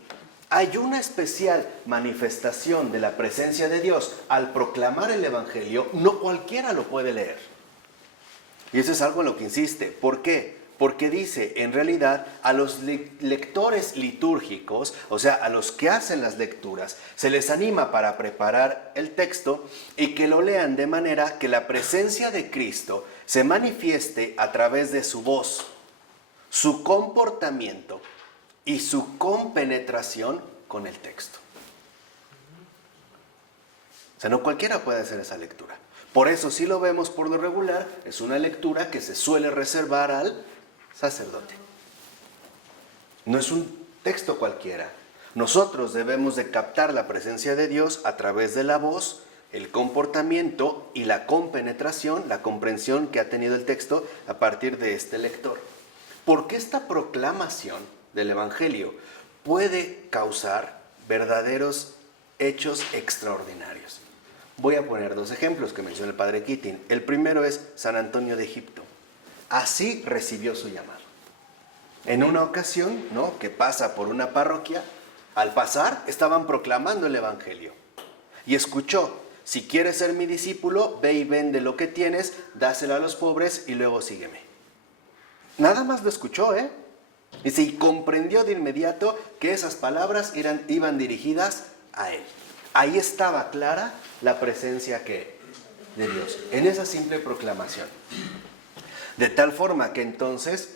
hay una especial manifestación de la presencia de Dios al proclamar el Evangelio, no cualquiera lo puede leer. Y eso es algo en lo que insiste. ¿Por qué? Porque dice, en realidad, a los lectores litúrgicos, o sea, a los que hacen las lecturas, se les anima para preparar el texto y que lo lean de manera que la presencia de Cristo se manifieste a través de su voz, su comportamiento y su compenetración con el texto. O sea, no cualquiera puede hacer esa lectura. Por eso, si lo vemos por lo regular, es una lectura que se suele reservar al sacerdote. No es un texto cualquiera. Nosotros debemos de captar la presencia de Dios a través de la voz, el comportamiento y la compenetración, la comprensión que ha tenido el texto a partir de este lector. Porque esta proclamación del Evangelio puede causar verdaderos hechos extraordinarios. Voy a poner 2 ejemplos que menciona el padre Keating. El primero es San Antonio de Egipto. Así recibió su llamado. En una ocasión, ¿no?, que pasa por una parroquia, al pasar estaban proclamando el Evangelio. Y escuchó, si quieres ser mi discípulo, ve y vende lo que tienes, dáselo a los pobres y luego sígueme. Nada más lo escuchó, Dice, y comprendió de inmediato que esas palabras iban dirigidas a él. Ahí estaba clara la presencia que de Dios, en esa simple proclamación. De tal forma que entonces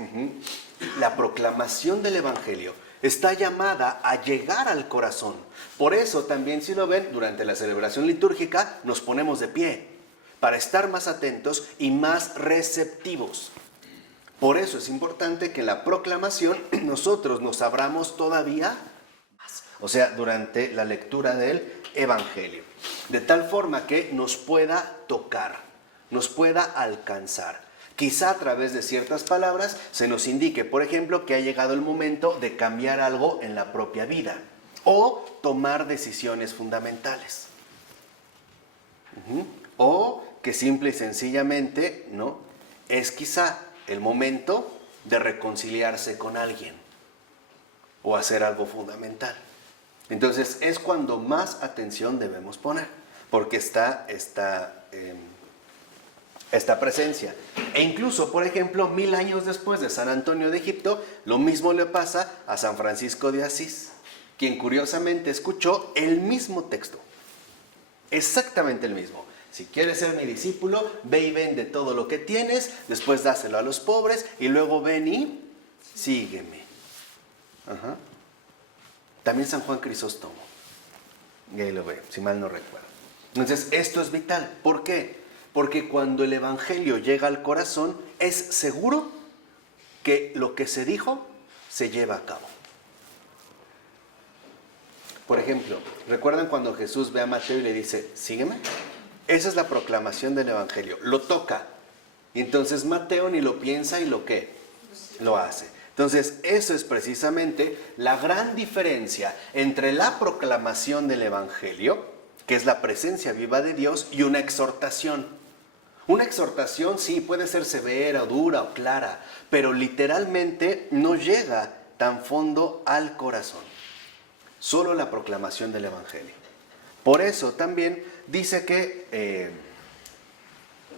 la proclamación del Evangelio está llamada a llegar al corazón. Por eso también, si lo ven, durante la celebración litúrgica nos ponemos de pie para estar más atentos y más receptivos. Por eso es importante que en la proclamación nosotros nos abramos todavía más, o sea, durante la lectura del Evangelio, de tal forma que nos pueda tocar, nos pueda alcanzar. Quizá a través de ciertas palabras se nos indique, por ejemplo, que ha llegado el momento de cambiar algo en la propia vida o tomar decisiones fundamentales. O que simple y sencillamente, ¿no?, es quizá el momento de reconciliarse con alguien o hacer algo fundamental. Entonces es cuando más atención debemos poner, porque está esta presencia. E incluso, por ejemplo, 1000 años después de San Antonio de Egipto, lo mismo le pasa a San Francisco de Asís, quien curiosamente escuchó el mismo texto, exactamente el mismo. Si quieres ser mi discípulo, ve y vende todo lo que tienes, después dáselo a los pobres y luego ven y sígueme. También San Juan Crisóstomo, y ahí lo ve, si mal no recuerdo. Entonces, esto es vital. ¿Por qué? Porque cuando el Evangelio llega al corazón, es seguro que lo que se dijo se lleva a cabo. Por ejemplo, ¿recuerdan cuando Jesús ve a Mateo y le dice, sígueme? Esa es la proclamación del Evangelio. Lo toca. Y entonces Mateo ni lo piensa y lo ¿qué? Lo hace. Entonces, eso es precisamente la gran diferencia entre la proclamación del Evangelio, que es la presencia viva de Dios, y una exhortación. Una exhortación sí puede ser severa, o dura o clara, pero literalmente no llega tan fondo al corazón. Solo la proclamación del Evangelio. Por eso también dice que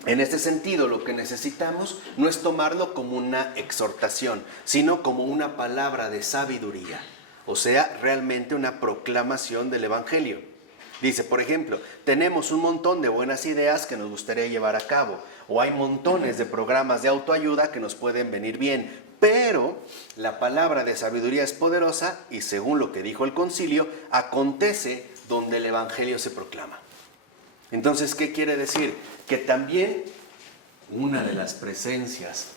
en este sentido lo que necesitamos no es tomarlo como una exhortación, sino como una palabra de sabiduría, o sea, realmente una proclamación del Evangelio. Dice, por ejemplo, tenemos un montón de buenas ideas que nos gustaría llevar a cabo, o hay montones de programas de autoayuda que nos pueden venir bien, pero la palabra de sabiduría es poderosa y según lo que dijo el concilio, acontece donde el Evangelio se proclama. Entonces, ¿qué quiere decir? Que también una de las presencias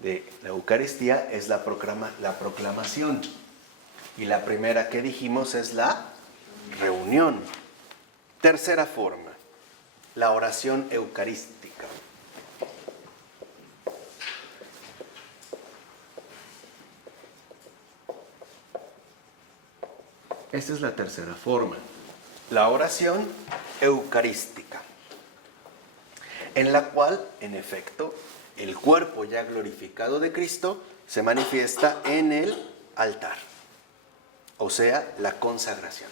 de la Eucaristía es la proclamación. Y la primera que dijimos es la reunión. Tercera forma, la oración eucarística. Esta es la tercera forma, la oración eucarística, en la cual, en efecto, el cuerpo ya glorificado de Cristo se manifiesta en el altar, o sea, la consagración.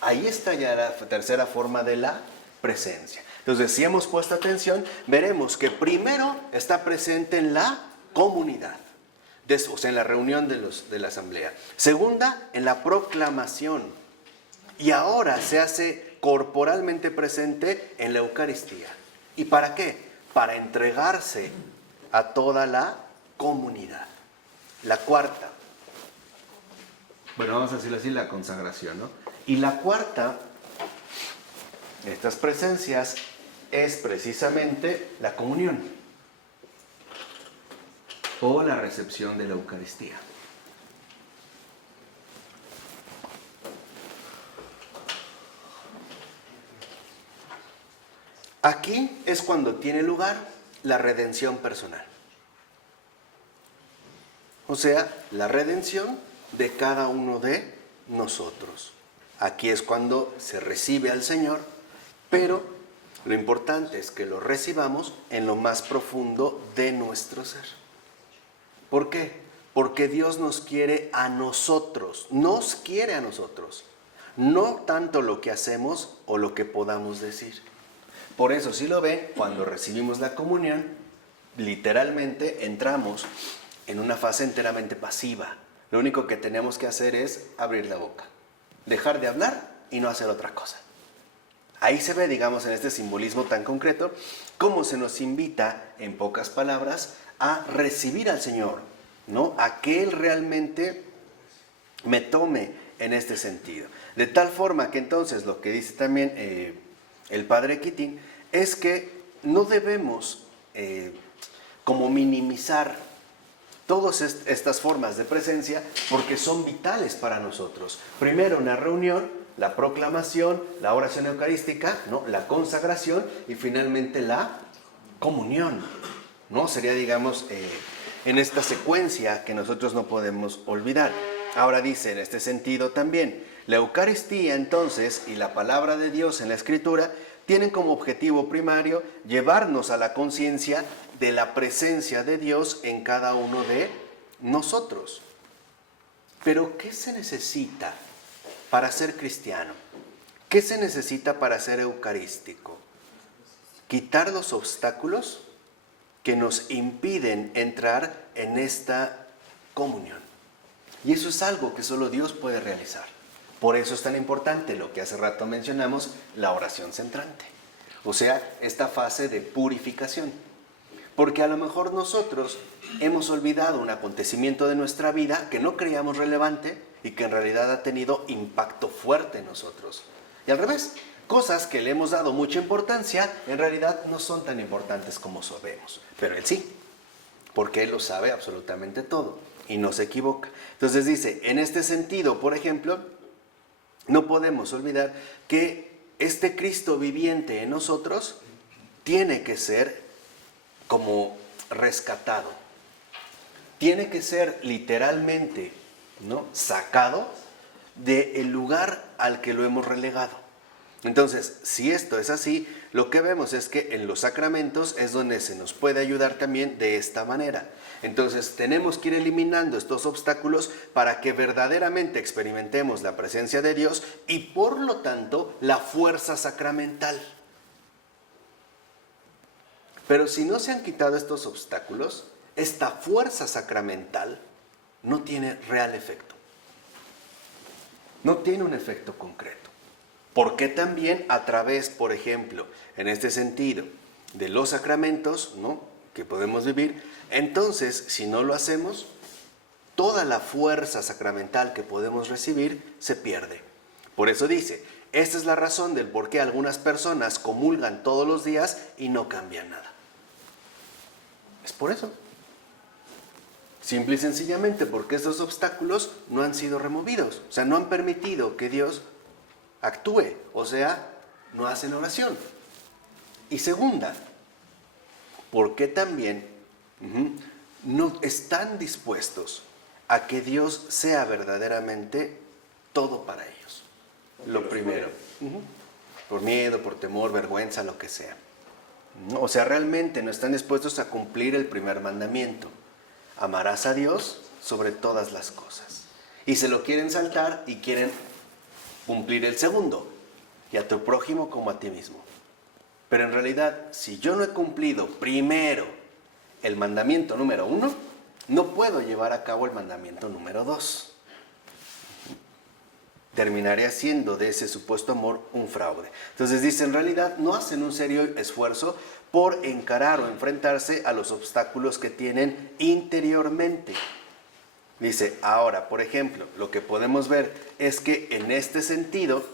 Ahí está ya la tercera forma de la presencia. Entonces, si hemos puesto atención, veremos que primero está presente en la comunidad, o sea, en la reunión de la asamblea. Segunda, en la proclamación. Y ahora se hace corporalmente presente en la Eucaristía. ¿Y para qué? Para entregarse a toda la comunidad. La cuarta, bueno, vamos a decirlo así, la consagración, ¿no? Y la cuarta de estas presencias es precisamente la comunión o la recepción de la Eucaristía. Aquí es cuando tiene lugar la redención personal. O sea, la redención de cada uno de nosotros. Aquí es cuando se recibe al Señor, pero lo importante es que lo recibamos en lo más profundo de nuestro ser. ¿Por qué? Porque Dios nos quiere a nosotros, nos quiere a nosotros, no tanto lo que hacemos o lo que podamos decir. Por eso, si lo ven, cuando recibimos la comunión, literalmente entramos en una fase enteramente pasiva. Lo único que tenemos que hacer es abrir la boca, dejar de hablar y no hacer otra cosa. Ahí se ve, digamos, en este simbolismo tan concreto, cómo se nos invita, en pocas palabras, a recibir al Señor, ¿no? A que Él realmente me tome en este sentido. De tal forma que entonces lo que dice también el padre Keating es que no debemos como minimizar todas estas formas de presencia porque son vitales para nosotros. Primero una reunión, la proclamación, la oración eucarística, ¿no? La consagración y finalmente la comunión, ¿no? Sería, digamos, en esta secuencia que nosotros no podemos olvidar. Ahora dice en este sentido también, la Eucaristía entonces y la palabra de Dios en la Escritura tienen como objetivo primario llevarnos a la conciencia de la presencia de Dios en cada uno de nosotros. Pero ¿qué se necesita para ser cristiano? ¿Qué se necesita para ser eucarístico? Quitar los obstáculos que nos impiden entrar en esta comunión. Y eso es algo que solo Dios puede realizar. Por eso es tan importante lo que hace rato mencionamos, la oración centrante. O sea, esta fase de purificación. Porque a lo mejor nosotros hemos olvidado un acontecimiento de nuestra vida que no creíamos relevante y que en realidad ha tenido impacto fuerte en nosotros. Y al revés, cosas que le hemos dado mucha importancia en realidad no son tan importantes como sabemos. Pero Él sí, porque Él lo sabe absolutamente todo y no se equivoca. Entonces dice, en este sentido, por ejemplo, no podemos olvidar que este Cristo viviente en nosotros tiene que ser como rescatado. Tiene que ser literalmente, ¿no?, sacado del lugar al que lo hemos relegado. Entonces, si esto es así, lo que vemos es que en los sacramentos es donde se nos puede ayudar también de esta manera. Entonces, tenemos que ir eliminando estos obstáculos para que verdaderamente experimentemos la presencia de Dios y, por lo tanto, la fuerza sacramental. Pero si no se han quitado estos obstáculos, esta fuerza sacramental no tiene real efecto. No tiene un efecto concreto. Porque también a través, por ejemplo, en este sentido, de los sacramentos, ¿no?, que podemos vivir, entonces, si no lo hacemos, toda la fuerza sacramental que podemos recibir se pierde. Por eso dice, esta es la razón del por qué algunas personas comulgan todos los días y no cambian nada. Es por eso. Simple y sencillamente porque estos obstáculos no han sido removidos. O sea, no han permitido que Dios actúe, o sea, no hacen oración. Y segunda, porque también no están dispuestos a que Dios sea verdaderamente todo para ellos. Lo primero, por miedo, por temor, vergüenza, lo que sea. O sea, realmente no están dispuestos a cumplir el primer mandamiento. Amarás a Dios sobre todas las cosas. Y se lo quieren saltar y quieren cumplir el segundo, y a tu prójimo como a ti mismo. Pero en realidad, si yo no he cumplido primero el mandamiento número 1, no puedo llevar a cabo el mandamiento número 2. Terminaré haciendo de ese supuesto amor un fraude. Entonces dice, en realidad no hacen un serio esfuerzo por encarar o enfrentarse a los obstáculos que tienen interiormente. Dice, ahora, por ejemplo, lo que podemos ver es que en este sentido,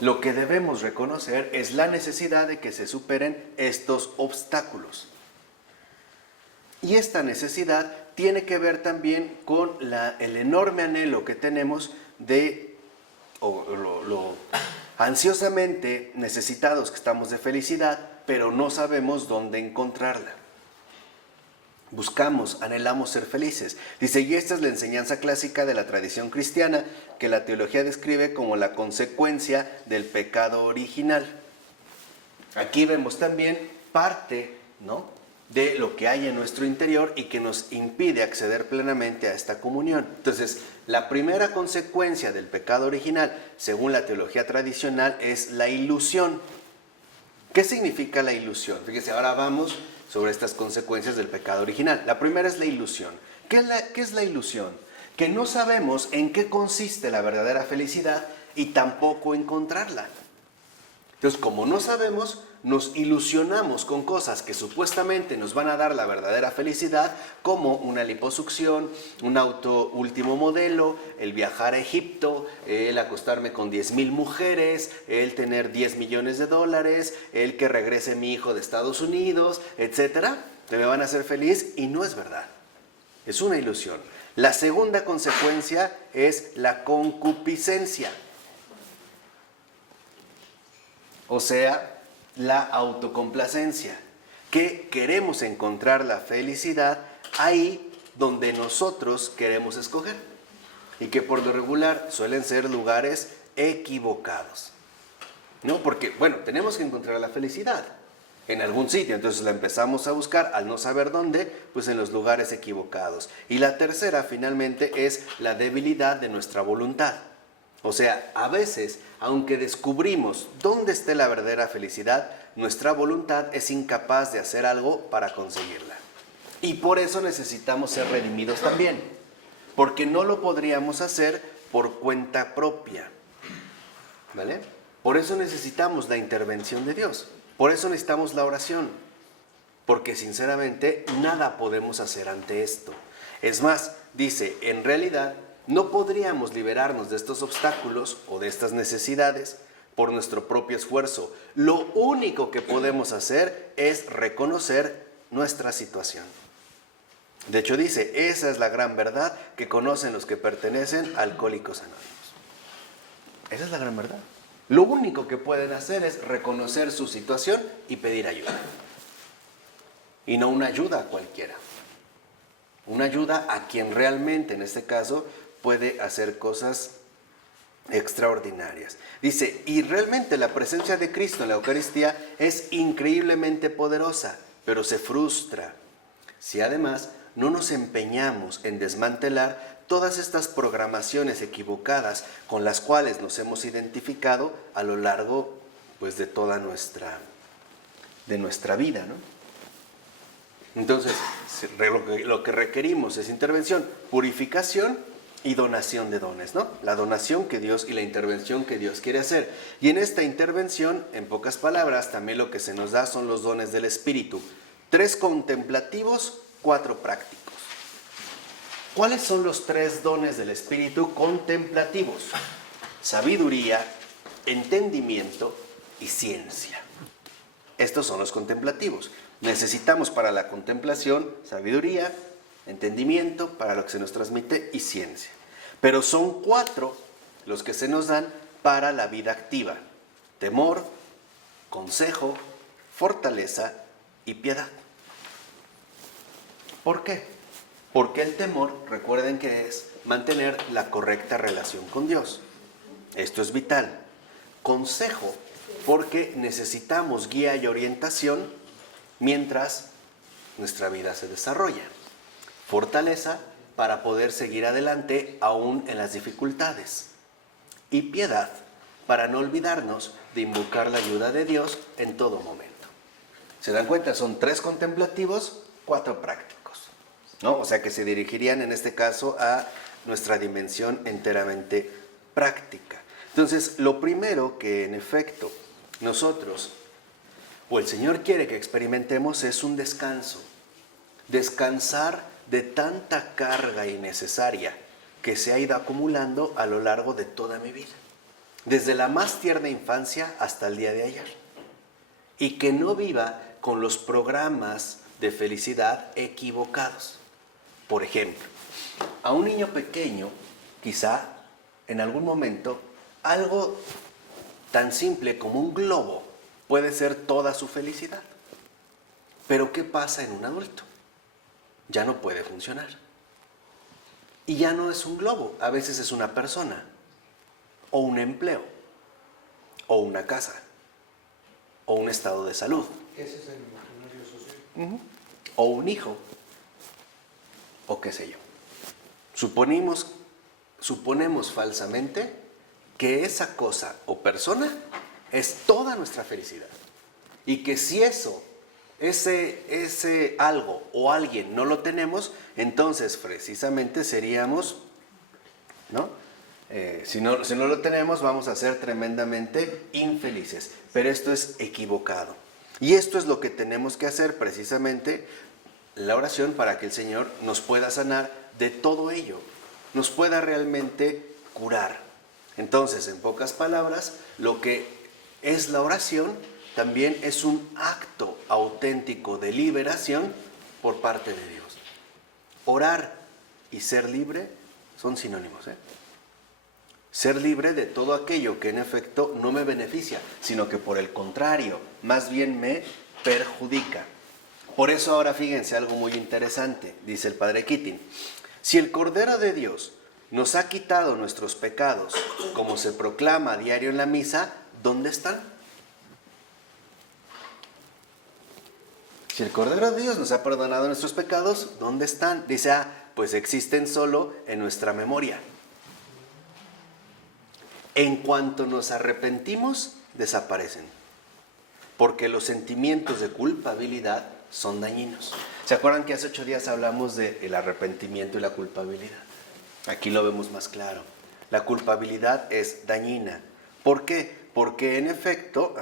lo que debemos reconocer es la necesidad de que se superen estos obstáculos. Y esta necesidad tiene que ver también con el enorme anhelo que tenemos de, lo ansiosamente necesitados que estamos de felicidad, pero no sabemos dónde encontrarla. Buscamos, anhelamos ser felices. Dice, y esta es la enseñanza clásica de la tradición cristiana, que la teología describe como la consecuencia del pecado original. Aquí vemos también parte, ¿no?, de lo que hay en nuestro interior y que nos impide acceder plenamente a esta comunión. Entonces, la primera consecuencia del pecado original, según la teología tradicional, es la ilusión. ¿Qué significa la ilusión? Fíjese, ahora vamos sobre estas consecuencias del pecado original. La primera es la ilusión. ¿Qué es la ilusión? Que no sabemos en qué consiste la verdadera felicidad y tampoco encontrarla. Entonces, como no sabemos, nos ilusionamos con cosas que supuestamente nos van a dar la verdadera felicidad, como una liposucción, un auto último modelo, el viajar a Egipto, el acostarme con 10,000 mujeres, el tener 10 millones de dólares, el que regrese mi hijo de Estados Unidos, etcétera, que me van a hacer feliz, y no es verdad. Es una ilusión. La segunda consecuencia es la concupiscencia. O sea, la autocomplacencia, que queremos encontrar la felicidad ahí donde nosotros queremos escoger, y que por lo regular suelen ser lugares equivocados, ¿no? Porque, bueno, tenemos que encontrar la felicidad en algún sitio, entonces la empezamos a buscar al no saber dónde, pues en los lugares equivocados. Y la tercera, finalmente, es la debilidad de nuestra voluntad. O sea, a veces, aunque descubrimos dónde esté la verdadera felicidad, nuestra voluntad es incapaz de hacer algo para conseguirla. Y por eso necesitamos ser redimidos también, porque no lo podríamos hacer por cuenta propia, ¿vale? Por eso necesitamos la intervención de Dios, por eso necesitamos la oración, porque sinceramente nada podemos hacer ante esto. Es más, dice, en realidad, no podríamos liberarnos de estos obstáculos o de estas necesidades por nuestro propio esfuerzo. Lo único que podemos hacer es reconocer nuestra situación. De hecho dice, esa es la gran verdad que conocen los que pertenecen a Alcohólicos Anónimos. Esa es la gran verdad. Lo único que pueden hacer es reconocer su situación y pedir ayuda. Y no una ayuda a cualquiera. Una ayuda a quien realmente, en este caso, puede hacer cosas extraordinarias. Dice, y realmente la presencia de Cristo en la Eucaristía es increíblemente poderosa, pero se frustra si además no nos empeñamos en desmantelar todas estas programaciones equivocadas con las cuales nos hemos identificado a lo largo, pues, de toda nuestra vida, ¿no? Entonces, lo que requerimos es intervención, purificación y donación de dones, ¿no? La donación que Dios y la intervención que Dios quiere hacer. Y en esta intervención, en pocas palabras, también lo que se nos da son los dones del Espíritu. 3 contemplativos, 4 prácticos. ¿Cuáles son los 3 dones del Espíritu contemplativos? Sabiduría, entendimiento y ciencia. Estos son los contemplativos. Necesitamos para la contemplación sabiduría, entendimiento, para lo que se nos transmite, y ciencia. Pero son 4 los que se nos dan para la vida activa: temor, consejo, fortaleza y piedad. ¿Por qué? Porque el temor, recuerden que es mantener la correcta relación con Dios. Esto es vital. Consejo, porque necesitamos guía y orientación mientras nuestra vida se desarrolla. Fortaleza, para poder seguir adelante aún en las dificultades. Y piedad, para no olvidarnos de invocar la ayuda de Dios en todo momento. ¿Se dan cuenta? Son 3 contemplativos, 4 prácticos, ¿no? O sea que se dirigirían en este caso a nuestra dimensión enteramente práctica. Entonces, lo primero que en efecto nosotros, o el Señor quiere que experimentemos, es un descanso. Descansar de tanta carga innecesaria que se ha ido acumulando a lo largo de toda mi vida, desde la más tierna infancia hasta el día de ayer, y que no viva con los programas de felicidad equivocados. Por ejemplo, a un niño pequeño, quizá en algún momento, algo tan simple como un globo puede ser toda su felicidad. Pero ¿qué pasa en un adulto? Ya no puede funcionar. Y ya no es un globo, a veces es una persona, o un empleo, o una casa, o un estado de salud. Ese es el imaginario social. O un hijo, o qué sé yo. Suponemos falsamente que esa cosa o persona es toda nuestra felicidad. Y que si ese algo o alguien no lo tenemos, entonces precisamente seríamos, ¿no?, Si no lo tenemos, vamos a ser tremendamente infelices. Pero esto es equivocado. Y esto es lo que tenemos que hacer precisamente la oración para que el Señor nos pueda sanar de todo ello, nos pueda realmente curar. Entonces, en pocas palabras, lo que es la oración también es un acto auténtico de liberación por parte de Dios. Orar y ser libre son sinónimos, Ser libre de todo aquello que en efecto no me beneficia, sino que por el contrario, más bien me perjudica. Por eso ahora fíjense algo muy interesante, dice el Padre Keating. Si el Cordero de Dios nos ha quitado nuestros pecados, como se proclama a diario en la misa, ¿dónde están? Si el Cordero de Dios nos ha perdonado nuestros pecados, ¿dónde están? Dice, pues existen solo en nuestra memoria. En cuanto nos arrepentimos, desaparecen. Porque los sentimientos de culpabilidad son dañinos. ¿Se acuerdan que hace 8 días hablamos del arrepentimiento y la culpabilidad? Aquí lo vemos más claro. La culpabilidad es dañina. ¿Por qué? Porque en efecto,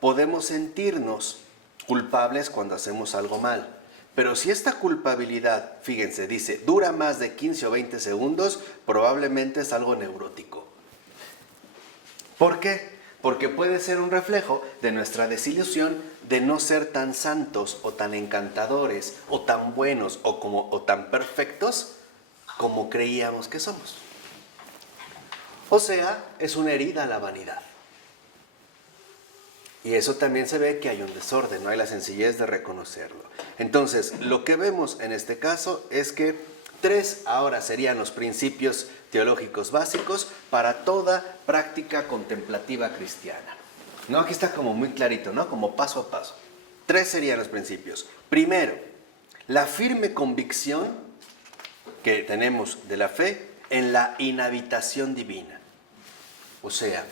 podemos sentirnos culpables cuando hacemos algo mal. Pero si esta culpabilidad, fíjense, dice, dura más de 15 o 20 segundos, probablemente es algo neurótico. ¿Por qué? Porque puede ser un reflejo de nuestra desilusión de no ser tan santos o tan encantadores o tan buenos o tan perfectos como creíamos que somos. O sea, es una herida a la vanidad. Y eso también se ve que hay un desorden, no hay la sencillez de reconocerlo. Entonces, lo que vemos en este caso es que 3 ahora serían los principios teológicos básicos para toda práctica contemplativa cristiana. ¿No? Aquí está como muy clarito, ¿no? Como paso a paso. 3 serían los principios. Primero, la firme convicción que tenemos de la fe en la inhabitación divina. O sea,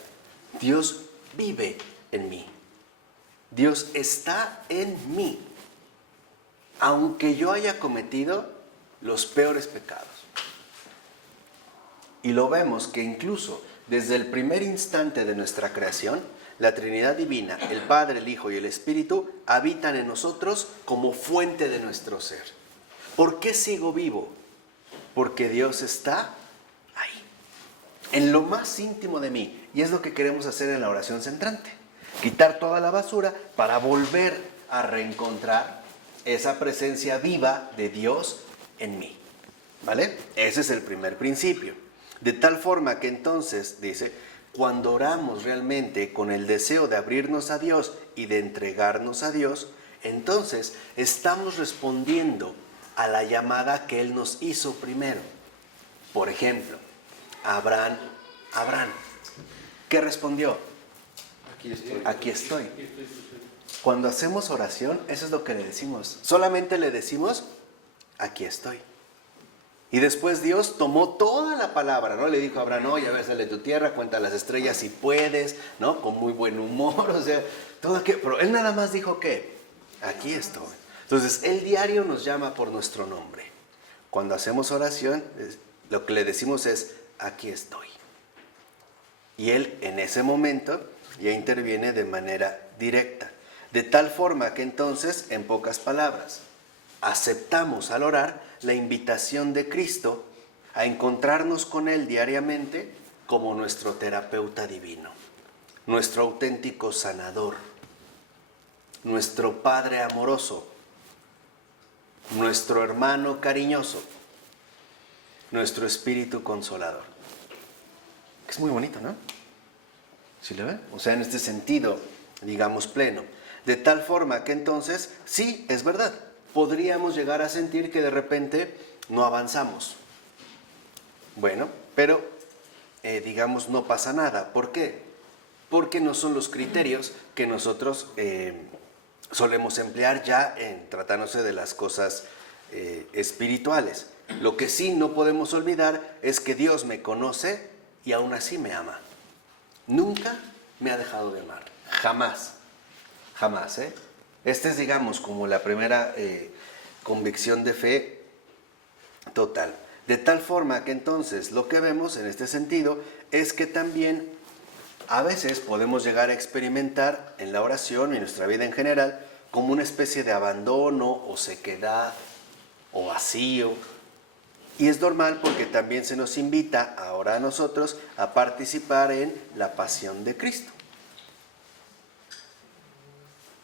Dios vive en mí. Dios está en mí, aunque yo haya cometido los peores pecados. Y lo vemos que incluso desde el primer instante de nuestra creación, la Trinidad Divina, el Padre, el Hijo y el Espíritu, habitan en nosotros como fuente de nuestro ser. ¿Por qué sigo vivo? Porque Dios está ahí, en lo más íntimo de mí. Y es lo que queremos hacer en la oración centrante. Quitar toda la basura para volver a reencontrar esa presencia viva de Dios en mí. ¿Vale? Ese es el primer principio. De tal forma que entonces, dice, cuando oramos realmente con el deseo de abrirnos a Dios y de entregarnos a Dios, entonces estamos respondiendo a la llamada que Él nos hizo primero. Por ejemplo, Abraham, ¿qué respondió? Aquí estoy. Cuando hacemos oración, eso es lo que le decimos. Solamente le decimos, aquí estoy. Y después Dios tomó toda la palabra, ¿no? Le dijo a Abraham, oye, a ver, sale de tu tierra, cuenta las estrellas si puedes, ¿no? Con muy buen humor, o sea, todo aquello. Pero Él nada más dijo, ¿qué? Aquí estoy. Entonces, el diario nos llama por nuestro nombre. Cuando hacemos oración, lo que le decimos es, aquí estoy. Y Él, en ese momento, ya interviene de manera directa. De tal forma que entonces, en pocas palabras, aceptamos al orar la invitación de Cristo a encontrarnos con Él diariamente como nuestro terapeuta divino, nuestro auténtico sanador, nuestro Padre amoroso, nuestro hermano cariñoso, nuestro Espíritu consolador. Es muy bonito, ¿no? ¿Sí lo ven? O sea, en este sentido, digamos, pleno. De tal forma que entonces, sí, es verdad, podríamos llegar a sentir que de repente no avanzamos. Bueno, pero digamos no pasa nada. ¿Por qué? Porque no son los criterios que nosotros solemos emplear ya en tratándose de las cosas espirituales. Lo que sí no podemos olvidar es que Dios me conoce y aún así me ama. Nunca me ha dejado de amar. Jamás. Jamás, ¿eh? Esta es, digamos, como la primera convicción de fe total. De tal forma que entonces lo que vemos en este sentido es que también a veces podemos llegar a experimentar en la oración y en nuestra vida en general como una especie de abandono o sequedad o vacío. Y es normal porque también se nos invita ahora a nosotros a participar en la pasión de Cristo.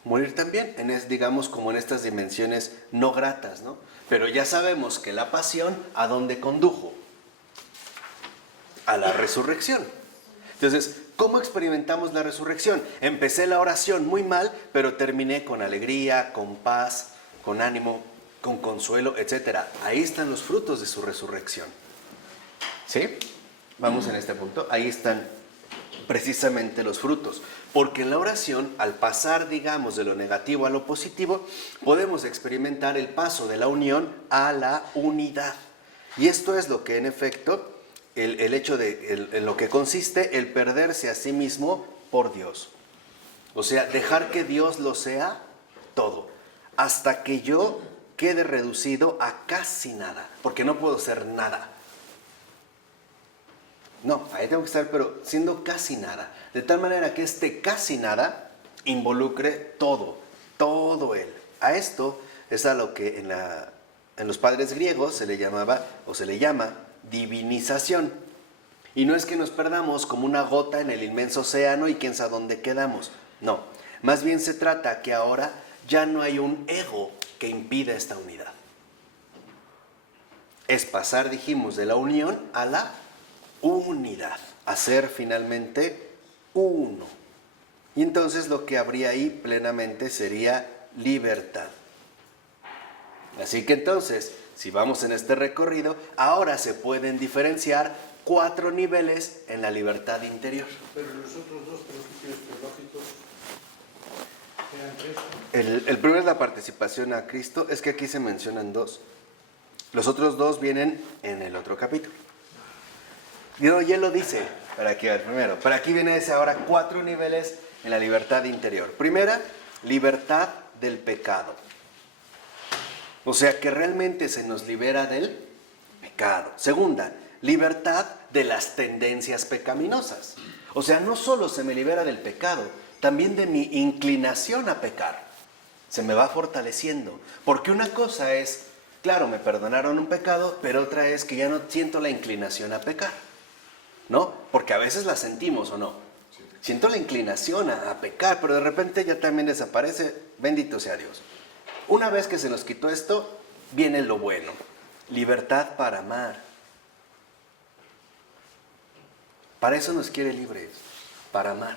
Morir también, digamos, como en estas dimensiones no gratas, ¿no? Pero ya sabemos que la pasión, ¿a dónde condujo? A la resurrección. Entonces, ¿cómo experimentamos la resurrección? Empecé la oración muy mal, pero terminé con alegría, con paz, con ánimo, con consuelo, etc. Ahí están los frutos de su resurrección. ¿Sí? Vamos en este punto. Ahí están precisamente los frutos. Porque en la oración, al pasar, digamos, de lo negativo a lo positivo, podemos experimentar el paso de la unión a la unidad. Y esto es lo que, en efecto, el hecho de, en lo que consiste el perderse a sí mismo por Dios. O sea, dejar que Dios lo sea todo, hasta que yo quede reducido a casi nada, porque no puedo ser nada. No, ahí tengo que estar, pero siendo casi nada. De tal manera que este casi nada involucre todo, todo él. A esto es a lo que en los padres griegos se le llamaba o se le llama divinización. Y no es que nos perdamos como una gota en el inmenso océano y quién sabe dónde quedamos. No, más bien se trata que ahora ya no hay un ego que impida esta unidad. Es pasar, dijimos, de la unión a la unidad, a ser finalmente uno. Y entonces lo que habría ahí plenamente sería libertad. Así que entonces, si vamos en este recorrido, ahora se pueden diferenciar 4 niveles en la libertad interior. Pero los otros dos principios teológicos eran 3. El primero es la participación a Cristo, es que aquí se mencionan 2. Los otros 2 vienen en el otro capítulo. Dios ya lo dice, para aquí el primero. Pero aquí viene ese ahora 4 niveles en la libertad interior. Primera, libertad del pecado. O sea, que realmente se nos libera del pecado. Segunda, libertad de las tendencias pecaminosas. O sea, no solo se me libera del pecado, también de mi inclinación a pecar. Se me va fortaleciendo. Porque una cosa es, claro, me perdonaron un pecado, pero otra es que ya no siento la inclinación a pecar. ¿No? Porque a veces la sentimos, ¿o no? Siento la inclinación a pecar, pero de repente ya también desaparece. Bendito sea Dios. Una vez que se nos quitó esto, viene lo bueno. Libertad para amar. Para eso nos quiere libres, para amar.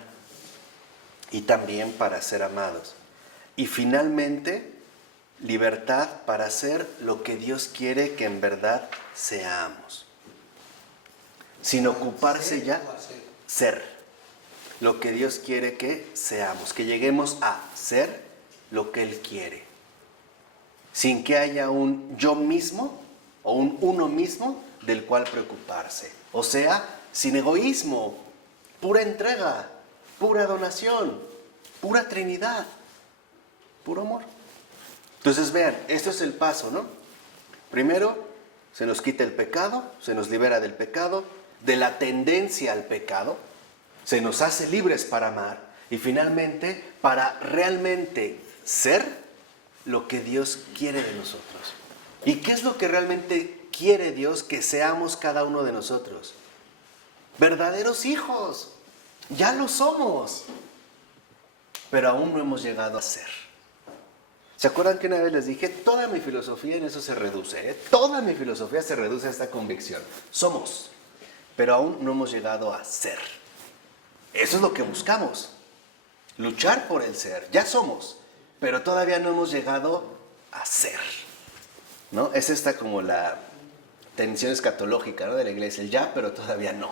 Y también para ser amados. Y finalmente, libertad para hacer lo que Dios quiere que en verdad seamos. Sin ocuparse ya, ser. Lo que Dios quiere que seamos. Que lleguemos a ser lo que Él quiere. Sin que haya un yo mismo o un uno mismo del cual preocuparse. O sea, sin egoísmo, pura entrega, pura donación, pura Trinidad, puro amor. Entonces vean, esto es el paso, ¿no? Primero, se nos quita el pecado, se nos libera del pecado, de la tendencia al pecado, se nos hace libres para amar y finalmente para realmente ser lo que Dios quiere de nosotros. ¿Y qué es lo que realmente quiere Dios que seamos cada uno de nosotros? Verdaderos hijos, ya lo somos, pero aún no hemos llegado a ser. ¿Se acuerdan que una vez les dije? Toda mi filosofía en eso se reduce, Toda mi filosofía se reduce a esta convicción. Somos, pero aún no hemos llegado a ser. Eso es lo que buscamos. Luchar por el ser. Ya somos, pero todavía no hemos llegado a ser. ¿No? Es esta como la tensión escatológica, ¿no? De la iglesia. El ya, pero todavía no.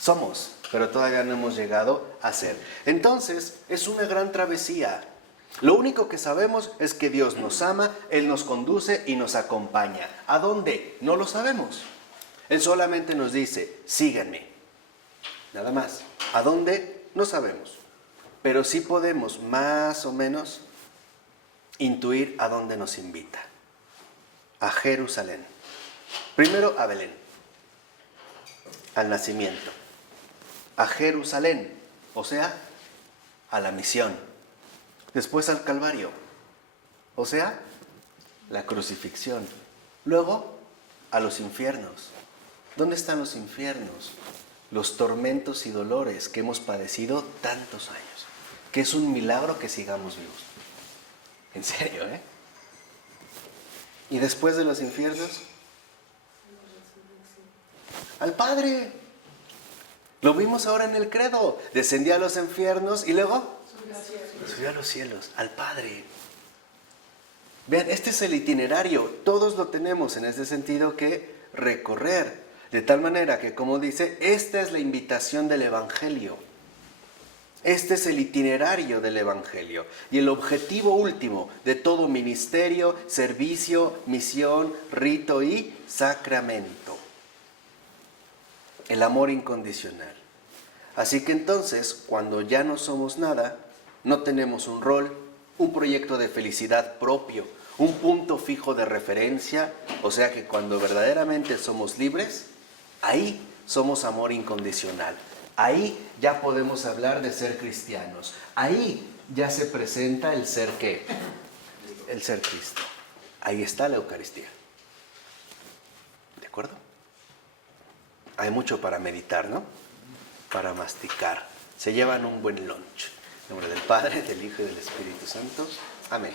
Somos, pero todavía no hemos llegado a ser. Entonces, es una gran travesía. Lo único que sabemos es que Dios nos ama, Él nos conduce y nos acompaña. ¿A dónde? No lo sabemos. Él solamente nos dice, síganme. Nada más. ¿A dónde? No sabemos. Pero sí podemos más o menos intuir a dónde nos invita. A Jerusalén. Primero a Belén, al nacimiento, a Jerusalén, o sea, a la misión. Después al Calvario, o sea, la crucifixión. Luego a los infiernos. ¿Dónde están los infiernos? Los tormentos y dolores que hemos padecido tantos años, que es un milagro que sigamos vivos. En serio, ¿eh? Y después de los infiernos, al Padre. Lo vimos ahora en el credo. Descendió a los infiernos y luego subió a los cielos, al Padre. Vean, este es el itinerario. Todos lo tenemos en ese sentido que recorrer. De tal manera que, como dice, esta es la invitación del Evangelio. Este es el itinerario del Evangelio. Y el objetivo último de todo ministerio, servicio, misión, rito y sacramento. El amor incondicional. Así que entonces, cuando ya no somos nada, no tenemos un rol, un proyecto de felicidad propio, un punto fijo de referencia, o sea que cuando verdaderamente somos libres, ahí somos amor incondicional. Ahí ya podemos hablar de ser cristianos. Ahí ya se presenta el ser ¿qué? El ser Cristo. Ahí está la Eucaristía. ¿De acuerdo? Hay mucho para meditar, ¿no? Para masticar. Se llevan un buen lunch. En nombre del Padre, del Hijo y del Espíritu Santo. Amén.